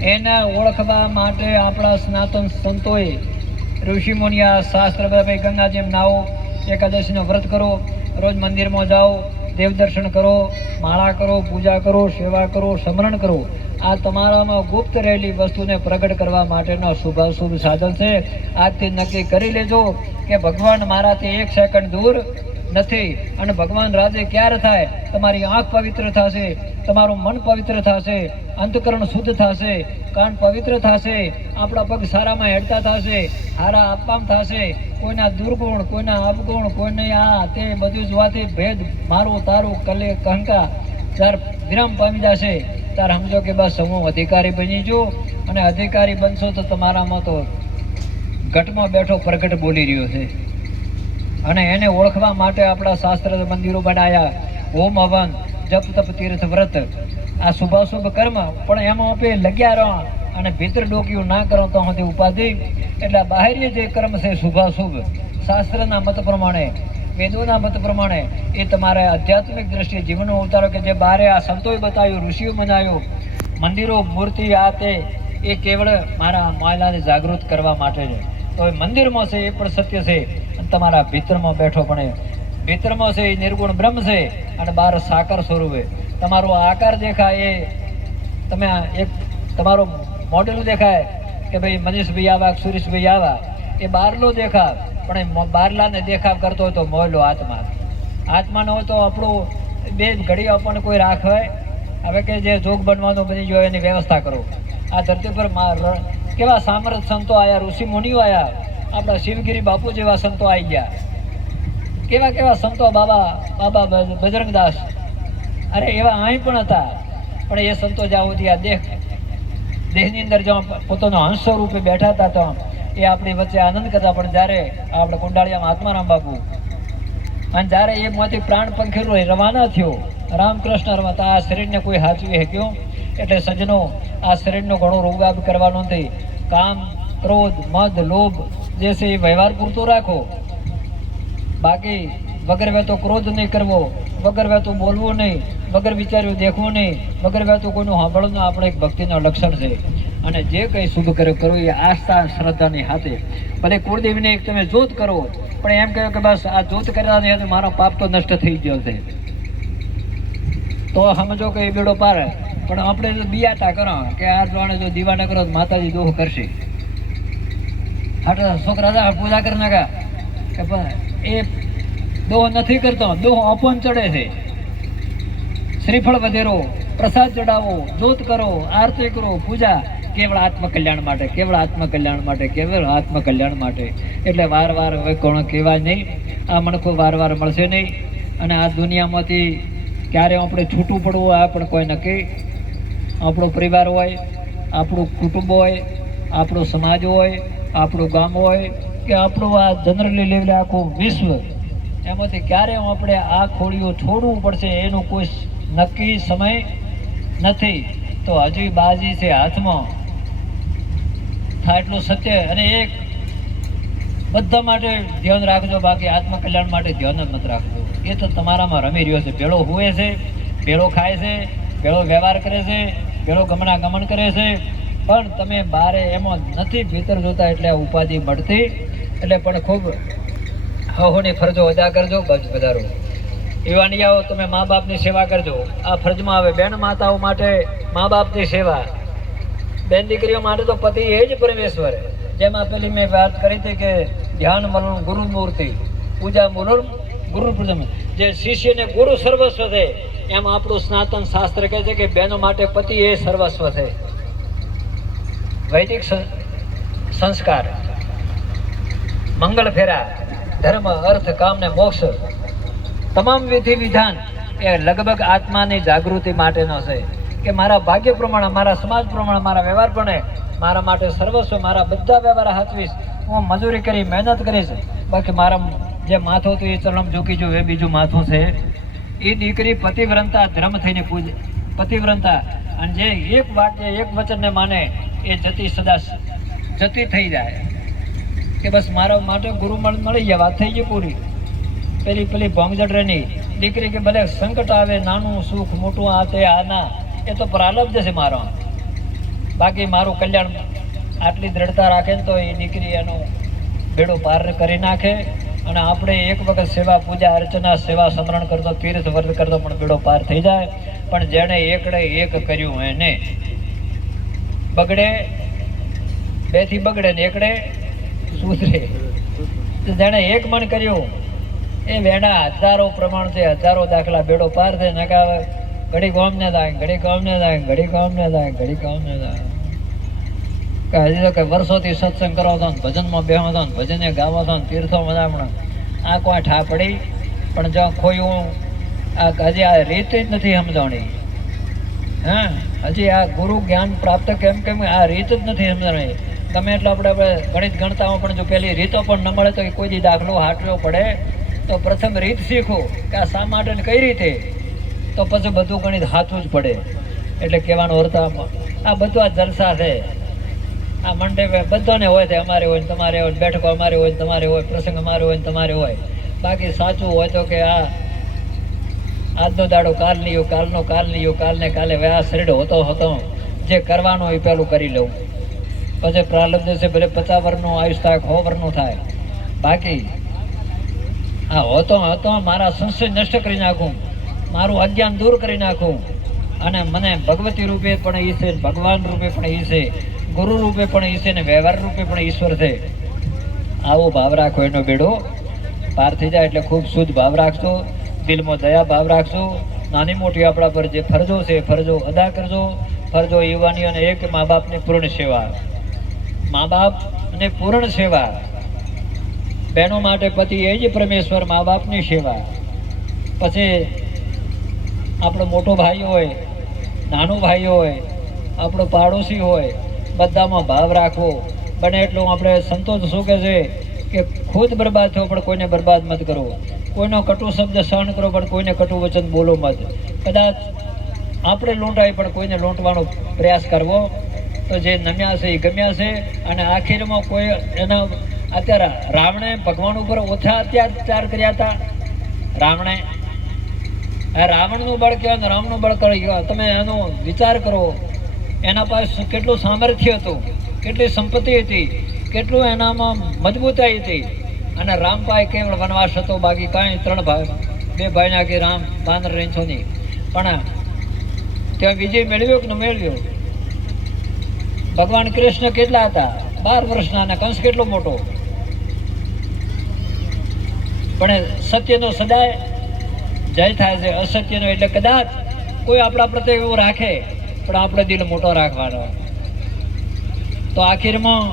एना ओळखवा माटे आपणा सनातन संतोए ऋषि मुनिया शास्त्र भाई गंगाजी में नाओ, एकादशी नो व्रत करो, रोज मंदिर में जाओ, देव दर्शन करो, माळा करो, पूजा करो, सेवा करो, स्मरण करो. आ तमारामां गुप्त रहेली वस्तुने प्रगट करवा माटेनो शुभ साधन छे. આજથી નક્કી કરી લેજો કે ભગવાન મારાથી 1 સેકન્ડ દૂર નથી. અને ભગવાન રાજી ક્યારે થાય? તમારી આંખ પવિત્ર થશે, તમારું મન પવિત્ર થશે, અંતકરણ શુદ્ધ થશે, કાન પવિત્ર થશે, આપણા પગ સારામાં હેડતા થશે, હારા આપવામાં થશે. કોઈના દુર્ગુણ, કોઈના અવગુણ, કોઈને આ તે બધું જોવાથી ભેદ મારું તારું કલે કંકા ચાર વિરામ પામી જશે. તાર સમજો કે બસ હું અધિકારી બની જો, અને અધિકારી બનશો તો તમારામાં તો ઘટમાં બેઠો પ્રગટ બોલી રહ્યો છે. અને એને ઓળખવા માટે આપણા શાસ્ત્ર મંદિરો બનાવ્યા, હોમ હવન, જપ તપ તીર્થ વ્રત, આ શુભાશુભ કર્મ. પણ એમાં આપણે લગ્યા રહો અને ભીતર ડોક્યું ના કરો તો સુધી ઉપાધિ. એટલે બાહ્ય જે કર્મ છે શુભાશુભ, શાસ્ત્રના મત પ્રમાણે, વેદોના મત પ્રમાણે, એ તમારે આધ્યાત્મિક દ્રષ્ટિએ જીવનનો ઉતારો કે જે બારે આ સંતોએ બતાવ્યું, ઋષિઓ બનાવ્યું, મંદિરો, મૂર્તિ, આ તે, એ કેવળ મારા માયલાને જાગૃત કરવા માટે છે. તો એ મંદિરમાં છે એ પણ સત્ય છે, તમારા ભીતરમાં બેઠો પણ ભીતરમાં છે એ નિર્ગુણ બ્રહ્મ છે, અને બહાર સાકાર સ્વરૂપે તમારો આકાર દેખાય. એ તમે એક તમારો મોડેલું દેખાય કે ભાઈ મનીષભાઈ આવા, સુરેશભાઈ આવા, એ બહારલો દેખાવ, પણ એ બહારલાને દેખાવ કરતો હોય તો મોયલો આત્મા. આત્માનો હોય તો આપણું બે ઘડી આપણને કોઈ રાખવાય. હવે કે જે જોગ બનવાનો બની ગયો એની વ્યવસ્થા કરો. આ ધરતી પર કેવા સામર્થ સંતો આવ્યા, ઋષિ મુનિઓ આવ્યા, આપણા શિવગીરી બાપુ જેવા સંતો આવી ગયા, કેવા કેવા સંતો, બાબા બજરંગદાસ, અરે એવા અહીં પણ હતા. પણ એ સંતો જ્યાં સુધી આ દેહની અંદર જ્યાં પોતાનો હંસ સ્વરૂપે બેઠા હતા તો એ આપણી વચ્ચે આનંદ કરતા. પણ જ્યારે આપણે કુંડાળિયામાં આત્મારામ બાપુ, અને જ્યારે એ માંથી પ્રાણ પંખીરો રવાના થયો, રામકૃષ્ણ રવાતા, આ શરીરને કોઈ હાચવી શક્યો? એટલે સજ્જનો, આ શરીરનો ઘણો રોગાબ કરવાનો નથી. કામ, ક્રોધ, મદ, લોભ જે છે એ વ્યવહાર પૂરતો રાખો. બાકી વગર વેતો ક્રોધ નહીં કરવો, વગર વેતું બોલવું નહીં, વગર વિચાર્યું દેખવું નહીં, વગર વેતું કોઈનું સાંભળવું. આપણે એક ભક્તિનું લક્ષણ છે. અને જે કંઈ શુભ કરો એ આસ્થા શ્રદ્ધાની હાથે. ભલે કુળદેવીને એક તમે જોત કરો, પણ એમ કહ્યું કે બસ આ જોત કર્યા નહીં તો મારો પાપ તો નષ્ટ થઈ ગયો છે, તો સમજો કે એ બેડો પાર. પણ આપણે જો બિયાટા કરો કે આ પ્રમાણે જો દીવાના કરો તો માતાજી દોહ કરશે. આટલા છોકરા પૂજા કરી નાખા કે એ દોહ નથી કરતો, દોહ અપન ચડે છે. શ્રીફળ વધેરો, પ્રસાદ ચડાવો, જોત કરો, આરતી કરો, પૂજા, કેવળ આત્મકલ્યાણ માટે, કેવળ આત્મકલ્યાણ માટે, કેવળ આત્મકલ્યાણ માટે. એટલે વાર હવે કોણ કહેવાય નહીં. આ મણકો વાર મળશે નહીં. અને આ દુનિયામાંથી ક્યારે આપણે છૂટું પડવું આ પણ કોઈ નક્કી. આપણો પરિવાર હોય, આપણું કુટુંબ હોય, આપણો સમાજ હોય, આપણું ગામ હોય કે આપણું આ જનરલી લેવલે આખું વિશ્વ, એમાંથી ક્યારે આપણે આ ખોડીઓ છોડવું પડશે એનું કોઈ નક્કી સમય નથી. તો હજી બાજી છે હાથમાં, થાય એટલું સત્ય. અને એક બધા માટે ધ્યાન રાખજો, બાકી આત્મકલ્યાણ માટે ધ્યાન જ નથી રાખજો. એ તો તમારામાં રમી રહ્યો છે, ભેળો હુએ છે, ભેળો ખાય છે, ભેળો વ્યવહાર કરે છે, ભેળો ગમન કરે છે, પણ તમે બારે એમાં નથી ભીતર જોતા, એટલે ઉપાધિ મળતી. એટલે પણ ખૂબ હહોની ફરજો અદા કરજો. બસ વધારો યુવાનિયાઓ, તમે મા બાપની સેવા કરજો. આ ફરજમાં આવે બેન માતાઓ માટે મા બાપની સેવા, બેન દીકરીઓ માટે તો પતિ એ જ પરમેશ્વર. જેમાં પેલી મેં વાત કરી હતી કે ધ્યાન મનન ગુરુ મૂર્તિ, પૂજા મૂલન ગુરુ પૂજન, જે શિષ્યને ગુરુ સર્વસ્વ છે, એમ આપણું સ્નાતન શાસ્ત્ર કહે છે કે બહેનો માટે પતિ એ સર્વસ્વ છે. વૈદિક સંસ્કાર, મંગળ ફેરા, ધર્મ અર્થ કામ ને મોક્ષ, તમામ વિધિ વિધાન એ લગભગ આત્માની જાગૃતિ માટેનો છે. કે મારા ભાગ્ય પ્રમાણે, મારા સમાજ પ્રમાણે, મારા વ્યવહાર પ્રમાણે મારા માટે સર્વસ્વ, મારા બધા વ્યવહાર હાચવીશ. હું મજૂરી કરી મહેનત કરીશ, બાકી મારા જે માથું હતું એ ચલમ ઝૂકી જો, એ બીજું માથું છે. એ દીકરી પતિવ્રતા ધર્મ થઈને પૂજે, પતિવ્રતા. અને જે એક વાક્ય એક વચનને માને એ જતી સદા જતી થઈ જાય. કે બસ મારા માટે ગુરુ મળી ગયા, વાત થઈ ગઈ પૂરી. પેલી ભોંગજડની દીકરી કે ભલે સંકટ આવે, નાનું સુખ મોટું આ તે આના, એ તો પ્રારબ્ધ છે મારો, બાકી મારું કલ્યાણ. આટલી દ્રઢતા રાખે ને તો એ દીકરી એનું બેડો પાર કરી નાખે. અને આપણે એક વખત સેવા પૂજા અર્ચના સેવા સમરણ કરતો, તીર્થ વર્ત કરતો પણ બેડો પાર થઈ જાય. પણ જેણે એકડે એક કર્યું એને બગડે, બેથી બગડે ને એકડે સુધરે. જેણે એક મન કર્યું એ વેડા હજારો પ્રમાણ છે, હજારો દાખલા, બેડો પાર થાય. નકા ઘડી ગામને થાય, ઘડી ગામને થાય, ઘડી ગામને થાય, ઘડી ગામને થાય. હજી તો કે વર્ષોથી સત્સંગ કરો હતો, ભજનમાં બેહો હતો, ભજને ગાવો હતો, તીર્થો મજામણા, આ કોઈ ઠા પડી. પણ જો ખોયું આ હજી આ રીત જ નથી સમજાણી. હા, હજી આ ગુરુ જ્ઞાન પ્રાપ્ત કેમ આ રીત જ નથી સમજાણી. ગમે એટલે આપણે ગણિત ગણતા પણ જો પેલી રીતો પણ ન મળે તો કોઈ દી દાખલો હાટવો પડે તો પ્રથમ રીત શીખો કે આ શા માટે ને કઈ રીતે, તો પછી બધું ગણિત હાથવું જ પડે. એટલે કહેવાનો અર્થ આ બધું આ જલસા છે. આ મંડે બધાને હોય છે, અમારે હોય ને તમારે હોય, બેઠકો અમારે હોય ને તમારે હોય, પ્રસંગ અમારે હોય ને તમારે હોય. બાકી સાચું હોય તો કે આ આજનો દાડો કાલ નહીં, કાલનો કાલ નહીં, કાલને કાલે આ શરીર હોતો જે કરવાનું એ પેલું કરી લઉં. પછી પ્રારબ્ધ છે, ભલે 50 વર્ષનું આયુષ થાય, 100 વર્ષનું થાય. બાકી આ હોતો મારા સંશય નષ્ટ કરી નાખું, મારું અજ્ઞાન દૂર કરી નાખું. અને મને ભગવતી રૂપે પણ ઈ છે, ભગવાન રૂપે પણ ઈ છે, ગુરુ રૂપે પણ ઈ છે, ને વ્યવહાર રૂપે પણ ઈશ્વર છે. આવો ભાવ રાખો, એનો બેડો પાર થઈ જાય. એટલે ખૂબ શુદ્ધ ભાવ રાખજો, દિલમાં દયા ભાવ રાખજો. નાની મોટી આપણા પર જે ફરજો છે ફરજો અદા કરજો. ફરજો યુવાની અને એક મા બાપની પૂર્ણ સેવા, મા બાપ અને પૂર્ણ સેવા. બહેનો માટે પતિ એ જ પરમેશ્વર, મા બાપની સેવા. પછી આપણો મોટો ભાઈ હોય, નાનો ભાઈ હોય, આપણો પાડોશી હોય, બધામાં ભાવ રાખવો. બને એટલું આપણે સંતોષ શું કહે છે કે ખુદ બરબાદ થયો પણ કોઈને બરબાદ મત કરો. કોઈનો કટુ શબ્દ સહન કરો પણ કોઈને કટુ વચન બોલો મત. કદાચ આપણે લૂંટાય પણ કોઈને લૂંટવાનો પ્રયાસ કરવો. તો જે નમ્યા છે એ ગમ્યા છે. અને આખીરમાં કોઈ એના અત્યારે રાવણે ભગવાન ઉપર ઓછા અત્યાચાર કર્યા હતા. રાવણનું બળ કહેવાય ને રામનું બળ કહેવાય. તમે એનો વિચાર કરો, એના પાસે કેટલું સામર્થ્ય હતું, કેટલી સંપત્તિ હતી, કેટલું એનામાં મજબૂતાઈ હતી. અને રામ પાસે કેવળ વનવાસ હતો, બાકી કાંઈ 3 ભાઈ, 2 ભાઈના કે રામ બાંદર રેંછો નહીં. પણ ત્યાં વિજય મેળવ્યો કે ન મેળવ્યો? ભગવાન કૃષ્ણ કેટલા હતા? 12 વર્ષના. અને કંસ કેટલો મોટો. પણ સત્યનો સદાય જય થાય છે, અસત્યનો એટલે કદાચ કોઈ આપણા પ્રત્યે એવું રાખે પણ આપણો દિલ મોટો રાખવાનો. તો આખીરમાં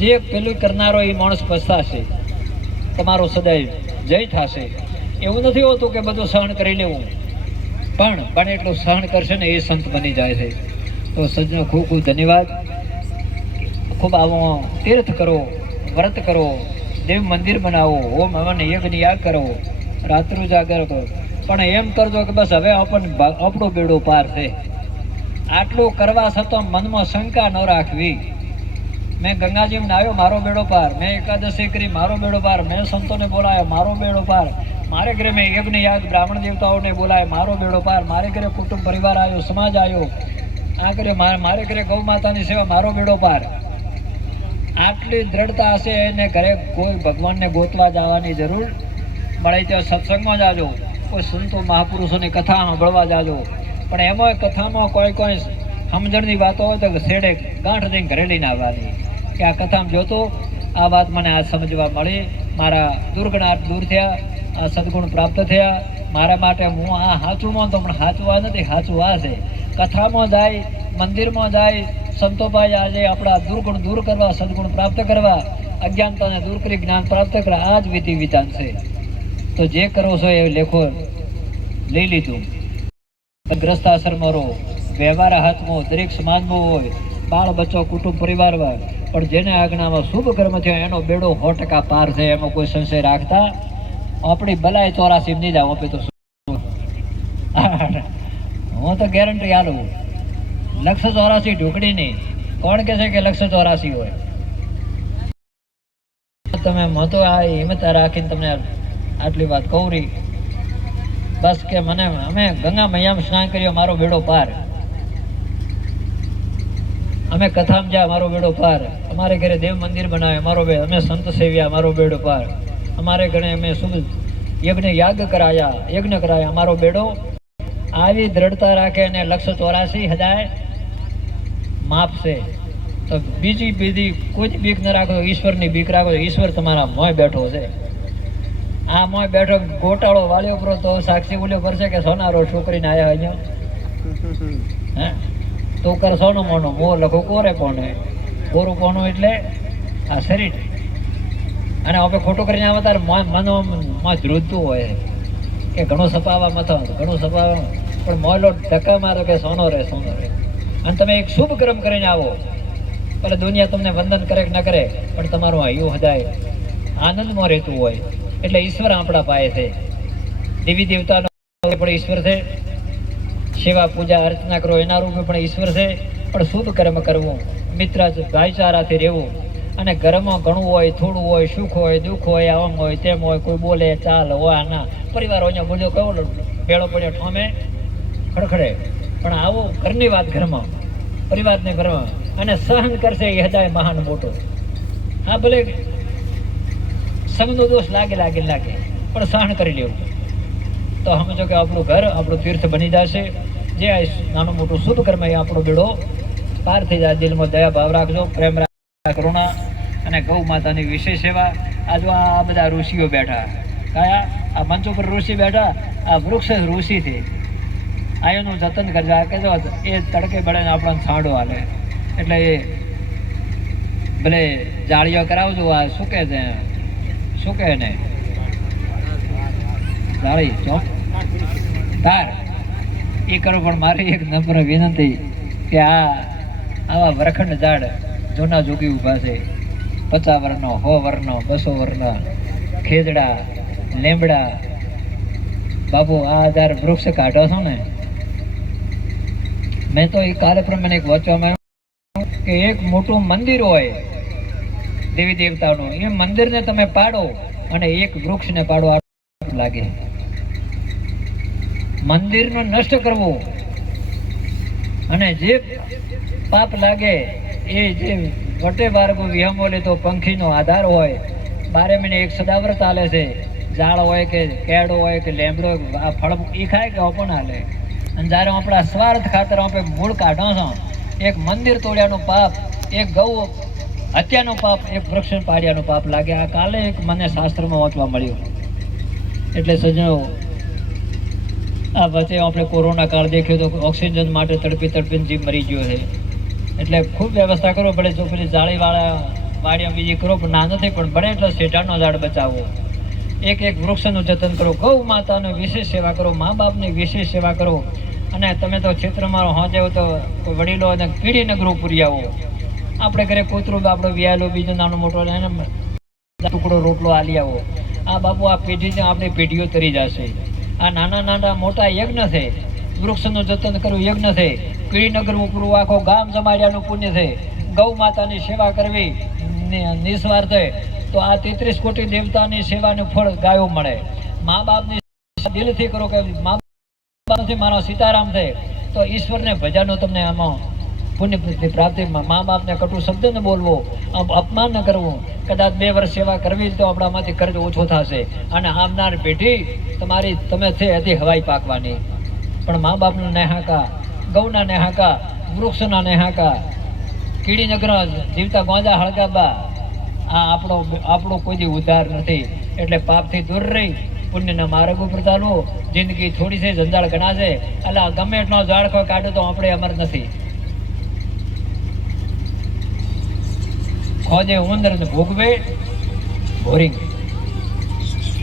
જે પેલું કરનારો એ માણસ પછતાશે, તમારો સદાય જય થશે. એવું નથી હોતું કે બધું સહન કરી લેવું, પણ બને એટલું સહન કરશે ને એ સંત બની જાય છે. તો સજ્જનો ખૂબ ખૂબ ધન્યવાદ. ખૂબ આવો તીર્થ કરો, વ્રત કરો, દેવ મંદિર બનાવો, ઓમ હવન યજ્ઞ યાગ કરો, રાત્રુ જાગર કરો, પણ એમ કરજો કે બસ હવે આપણો બેડો પાર છે. આટલું કરવા છતાં મનમાં શંકા ન રાખવી. મેં ગંગાજીમાં નાહ્યો, મારો બેડો પાર. મેં એકાદશી કરી, મારો બેડો પાર. મેં સંતોને બોલાયો, મારો બેડો પાર. મારે ઘરે મેં યજ્ઞ યાગ બ્રાહ્મણ દેવતાઓને બોલાય, મારો બેડો પાર. મારે ઘરે કુટુંબ પરિવાર આવ્યો, સમાજ આવ્યો, આ ઘરે મારે ઘરે ગૌ માતાની સેવા, મારો બેડો પાર. આટલી દ્રઢતા હશે એને ઘરે કોઈ ભગવાનને ગોતવા જવાની જરૂર મળે ત્યાં સત્સંગમાં જાજો, કોઈ સંતો મહાપુરુષોની કથા સાંભળવા જાજો. પણ એમાં કથામાં કોઈ સમજણની વાતો હોય તો છેડે ગાંઠ દઈને ઘરે લઈને આવવાની કે આ કથામાં જોતો આ વાત મને આ સમજવા મળી, મારા દુર્ગુણ દૂર થયા, આ સદગુણ પ્રાપ્ત થયા, મારા માટે હું આ સાચું માનતો પણ સાચું આ નથી, સાચું આ છે. કથામાં જાય, મંદિરમાં જાય, સંતો ભાઈ આજે આપણા દુર્ગુણ દૂર કરવા, સદગુણ પ્રાપ્ત કરવા, અજ્ઞાનતાને દૂર કરી જ્ઞાન પ્રાપ્ત કરવા, આ જ વિધિ વિધાન છે. તો જે કરો છો એ લેખો લઈ લીધું. ગ્રસ્ત આશ્રમમાં રહો, વ્યવહાર હાથમાં દરેક સમાજમાં હોય, બાળ બચ્ચો કુટુંબ પરિવાર હોય, પણ જેને આજ્ઞામાં શુભ કર્મ થયો એનો બેડો 100% પાર છે, એમાં કોઈ સંશય રાખતા. આપણી બલાય 84 નહીં જાવ આપે તો હું તો ગેરંટી આલું. 184 ઢોકળી નહીં. કોણ કે છે કે 184 હોય? તમે મતો આ હિંમત રાખીને તમને આટલી વાત કહું રહી. બસ કે મને અમે ગંગા મૈયામાં સ્નાન કર્યો, મારો બેડો પાર. અમે કથામાં જા, મારો બેડો પાર. અમારે ઘરે દેવ મંદિર બનાવે, મારો અમે સંત સેવ્યા, મારો બેડો પાર. અમારે ઘરે અમે શુભ યજ્ઞ યાગ કરાયા, અમારો બેડો. આવી દ્રઢતા રાખે અને 184,000 માપ છે. તો બીજી કોઈ જ બીક ન રાખો, ઈશ્વરની બીક રાખો. ઈશ્વર તમારા મોય બેઠો છે. આ મોય બેઠો ગોટાળો વાળ્યો પર તો સાક્ષી બોલ્યો પડશે કે સોનારો છોકરીને આવ્યા અહીંયા. હે તો કર સોનો મોનો મો લખો કોરે કોને, કોરું કોનું એટલે આ શરીર. અને આપણે ખોટું કરીને આવે તારે મનમાં ધ્રુજતું હોય કે ઘણું સપાવા મથો, ઘણું સપાવા, પણ મોયલો ધક્કા મારો કે સોનો રે. અને તમે એક શુભ કર્મ કરીને આવો, ભલે દુનિયા તમને વંદન કરે કે ન કરે, પણ તમારું હૈયું હદાય આનંદમાં રહેતું હોય. એટલે ઈશ્વર આપણા પાસે છે. દેવી દેવતાનો પણ ઈશ્વર છે. સેવા પૂજા અર્ચના કરો એના રૂપે પણ ઈશ્વર છે. પણ શુભ કર્મ કરવું, મિત્ર ભાઈચારાથી રહેવું. અને ઘરમાં ઘણું હોય, થોડું હોય, સુખ હોય, દુઃખ હોય, આમ હોય, તેમ હોય, કોઈ બોલે ચાલ હોય ના, પરિવાર હોય બધો કયો ભેળો પડ્યો ઠોમે ખડખડે. પણ આવો ઘરની વાત ઘરમાં, પરિવારને ઘરમાં, અને સહન કરશે એ હદાય મહાન મોટો. હા ભલે સંગનો દોષ લાગે પણ સહન કરી લેવું. તો સમજો કે આપણું ઘર આપણું તીર્થ બની જશે. જે નાનું મોટું શુભ કર્મ એ આપણો બેડો પાર થઈ જાય. દિલમાં દયા ભાવ રાખજો, પ્રેમ રાખ, કરુણા અને ગૌ માતાની વિશેષ સેવા. આ જો આ બધા ઋષિઓ બેઠા, કયા આ મંચ ઉપર ઋષિ બેઠા, આ વૃક્ષ ઋષિ છે. આ એનું જતન કરજો. આ કે જો એ તડકે બળે ને આપણને છાંડો હાલે, એટલે એ ભલે જાળીઓ કરાવજો. આ શું કે છે, શું કહે ને જાળી ચોક તાર એ કરો. પણ મારી એક નમ્ર વિનંતી કે આવા વરખંડ ઝાડ જૂના જોગી ઊભા છે, 50 વર્ષનો, 100 વર્ષનો, 200 વર્ષના ખેજડા, લીમડા. બાબુ આ 1000 વૃક્ષ કાઢો છો ને. મેં તો એ કાલે પણ મને એક વાંચવામાં આવ્યું કે એક મોટું મંદિર હોય દેવી દેવતાનું, એ મંદિરને તમે પાડો અને એક વૃક્ષને પાડો, આટલું લાગે. મંદિરનો નષ્ટ કરવો અને જે પાપ લાગે એ જે વટે બારગો વિહમો લેતો પંખીનો આધાર હોય. 12 મહિને એક સદાવ્રત હાલે છે. ઝાડ હોય કે કેળો હોય કે લેમડો, આ ફળ એ ખાય કે પણ હાલે. અને જ્યારે આપણા સ્વાર્થ ખાતર આપણે મૂળ કાઢો છો, એક મંદિર તોડ્યાનું પાપ, એક ગૌ હત્યાનું પાપ, એક વૃક્ષ પાડ્યાનું પાપ લાગે. આ કાલે એક મને શાસ્ત્રમાં વાંચવા મળ્યું. એટલે સજ્જનો આ વચ્ચે આપણે કોરોના કાળ દેખ્યો તો ઓક્સિજન માટે તડપીને જીવ મરી ગયો છે. એટલે ખૂબ વ્યવસ્થા કરો. ભલે જો પેલી જાળીવાળા વાડિયા બીજી કરો, પણ ના નથી, પણ બને એટલો શેઢાનો ઝાડ બચાવો. એક વૃક્ષનું જતન કરો, ગૌ માતાની વિશેષ સેવા કરો, મા બાપની વિશેષ સેવા કરો. અને તમે તો ક્ષેત્રમાં હોજે તો કોઈ વડીલો અને પીઢીને ગૃહ પૂરી આવો. આપણે ઘરે કૂતરું આપણો વ્યાલો બીજો નાનો મોટો એને ટુકડો રોટલો આલી આવો. આ બાપુ આ પેઢીને આપણી પેઢીઓ તરી જશે. આ નાના નાના મોટા યજ્ઞ છે, વૃક્ષનું જતન કરવું યજ્ઞ છે, કીડીનગરનું પૂરું આખો ગામ જમાડ્યાનું પુણ્ય છે, ગૌ માતાની સેવા કરવી નિસ્વાર્થે તો આ 33 કોટી દેવતાની સેવાનું ફળ ગાયો મળે. મા બાપની દિલથી કરો કે મા બાપથી મારો સીતારામ છે તો ઈશ્વરને ભજાનો તમને આમાં પુણ્ય પ્રાપ્તિ. મા બાપને કટુ શબ્દ ન બોલવો, અપમાન ન કરવું. કદાચ 2 વર્ષ સેવા કરવી તો આપણામાંથી કર્જ ઓછો થશે અને આવનાર પેઢી તમારી તમે છે એથી હવાઈ પાકવાની. પણ મા બાપના નેહાકા, ગૌના નેહાકા, વૃક્ષના નેહાકા, કીડીનગર જીવતા ગોંજા હળગાબા, આ આપણો કોઈ દી ઉદ્ધાર નથી. એટલે પાપથી દૂર રહી પુણ્યના માર્ગ ઉપર ચાલવો. જિંદગી થોડી છે, જંજાળ ઘણા છે, એટલે ગમે એટલો ઝાડખો કાઢો તો આપણે અમર નથી. ખોજે ઉંદર ભોગવે ભોરિંગ,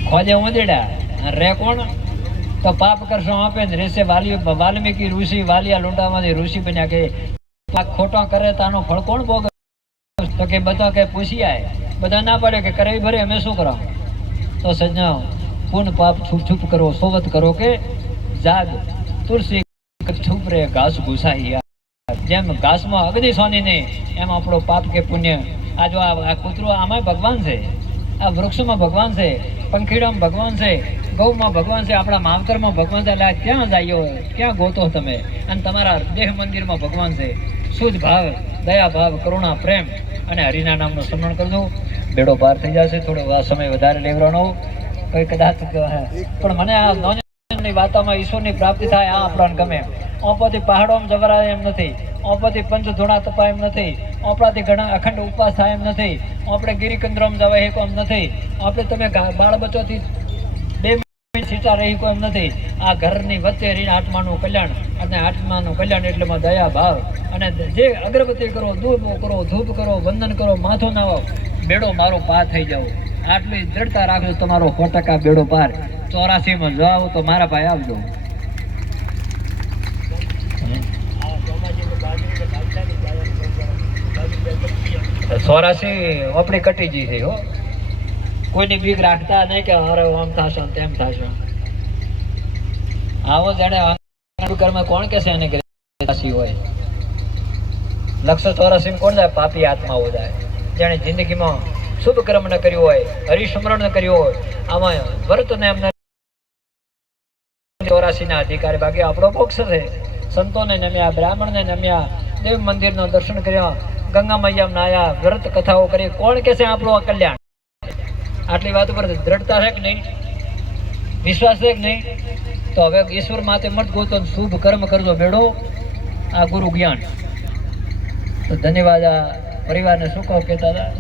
ખોજે ઉંદરડા રે કોણ તો પાપ કરશો આપે ને રેસે વાલ્મીકી ઋષિ વાલિયા લોટામાંથી ઋષિ બન્યા કે ખોટો કરે તાનો ફળ કોણ ભોગવે? તો કે બધા કે પૂછી આય, બધા ના પાડે કે કરે ભરે અમે શું કરો? તો સજ્જનો પુન પાપ છૂપ છૂપ કરો, સોવત કરો કે જાગ તુલસી છૂપ રે ઘાસ ઘુસાઈ. જેમ ઘાસમાં અગ્નિ સોની ને એમ આપણો પાપ કે પુણ્ય. આ જો આ કૂતરો આમાં ભગવાન છે, આ વૃક્ષમાં ભગવાન છે, પંખીડામાં ભગવાન છે, ગૌમાં ભગવાન છે, આપણા માવતરમાં ભગવાન છે. એટલે ક્યાં જાયો, ક્યાં ગોતો તમે? અને તમારા દેહ મંદિરમાં ભગવાન છે. શુદ્ધ ભાવ, દયા ભાવ, કરુણા, પ્રેમ અને હરિના નામનું સ્મરણ કરજો. બેડો પાર થઈ જશે. થોડો સમય વધારે લેવડાનો કોઈ કદાચ પણ મને આ નોની વાતોમાં ઈશ્વરની પ્રાપ્તિ થાય આ આપણને ગમે. ઓપોથી પહાડોમાં જવરાય એમ નથી, ઓપોથી પંચ ધોણા તપાય એમ નથી, ઓપરાથી ઘણા અખંડ ઉપવાસ થાય એમ નથી, આપણે ગિરિકંદ્રોમાં જવાય એમ નથી, આપણે તમે બાળ બચ્ચોથી 2 મિનિટ સીટા રહી એમ નથી. આ ઘરની વચ્ચે રહીને આત્માનું કલ્યાણ, અને આત્માનું કલ્યાણ એટલેમાં દયા ભાવ. અને જે અગરબત્તી કરો, ધૂપ કરો, વંદન કરો, માથું નાવો, બેડો મારો પાર થઈ જાવ. આટલી દ્રઢતા રાખજો, તમારો 100% બેડો પાર. 84માં જાઓ તો મારા ભાઈ આવજો. આપણી કટી ગઈ છે હો. કોઈની બીક રાખતા નહીં કે અરે આમ થશે તેમ થશે. આવો જાણે કર્મ કોણ કે છે એને હોય. 184 કોણ જાય? પાપી આત્માઓ જાય. જેણે જિંદગીમાં શુભ કર્મ ન કર્યું હોય, હરિસ્મરણ ન કર્યું હોય, આમાં વ્રત ને એમને 84 ના અધિકારી. બાકી આપણો મોક્ષ છે. સંતોને નમ્યા, બ્રાહ્મણને નમ્યા, દેવ મંદિરના દર્શન કર્યા, ગંગા મૈયા નાયા, વ્રત કથાઓ કરી. કોણ કે છે આપણું કલ્યાણ? આટલી વાત ઉપર દ્રઢતા છે કે નહીં? વિશ્વાસ છે કે નહીં? તો હવે ઈશ્વર માતે મત ગોતો, શુભ કર્મ કરજો બેડો. આ ગુરુ જ્ઞાન. તો ધન્યવાદ. આ પરિવારને શું કહો કહેતા હતા?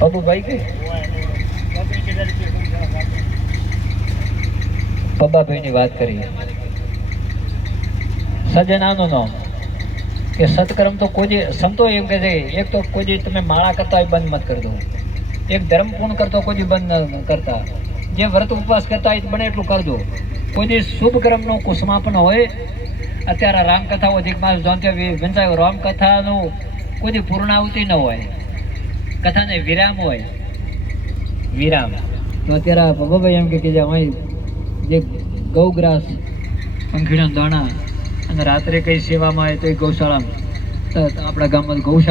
બાબુભાઈ કે પબ્બાભાઈ ની વાત કરી. સજ્જનાનું નામ કે સત્કર્મ તો કોઈ સંતો એમ કહે છે, એક તો કોઈ તમે માળા કરતા હોય બંધ મત કરી દો, એક ધર્મ પૂર્ણ કરતો કોઈ બંધ ન કરતા, જે વ્રત ઉપવાસ કરતા હોય બને એટલું કરજો. કોઈ શુભ કર્મનું સમાપન હોય. અત્યારે રામકથાઓ અધિક માસ વંચાયો, રામકથાનું કોઈ પૂર્ણાહુતિ ન હોય, કથાને વિરામ હોય, વિરામ. તો અત્યારે બાબાભાઈ એમ કે અહીં જે ગૌગ્રાસ, પંખીડા દાણા અને રાત્રે કઈ સેવામાં આવે તો એ ગૌશાળામાં, આપણા ગામમાં ગૌશાળા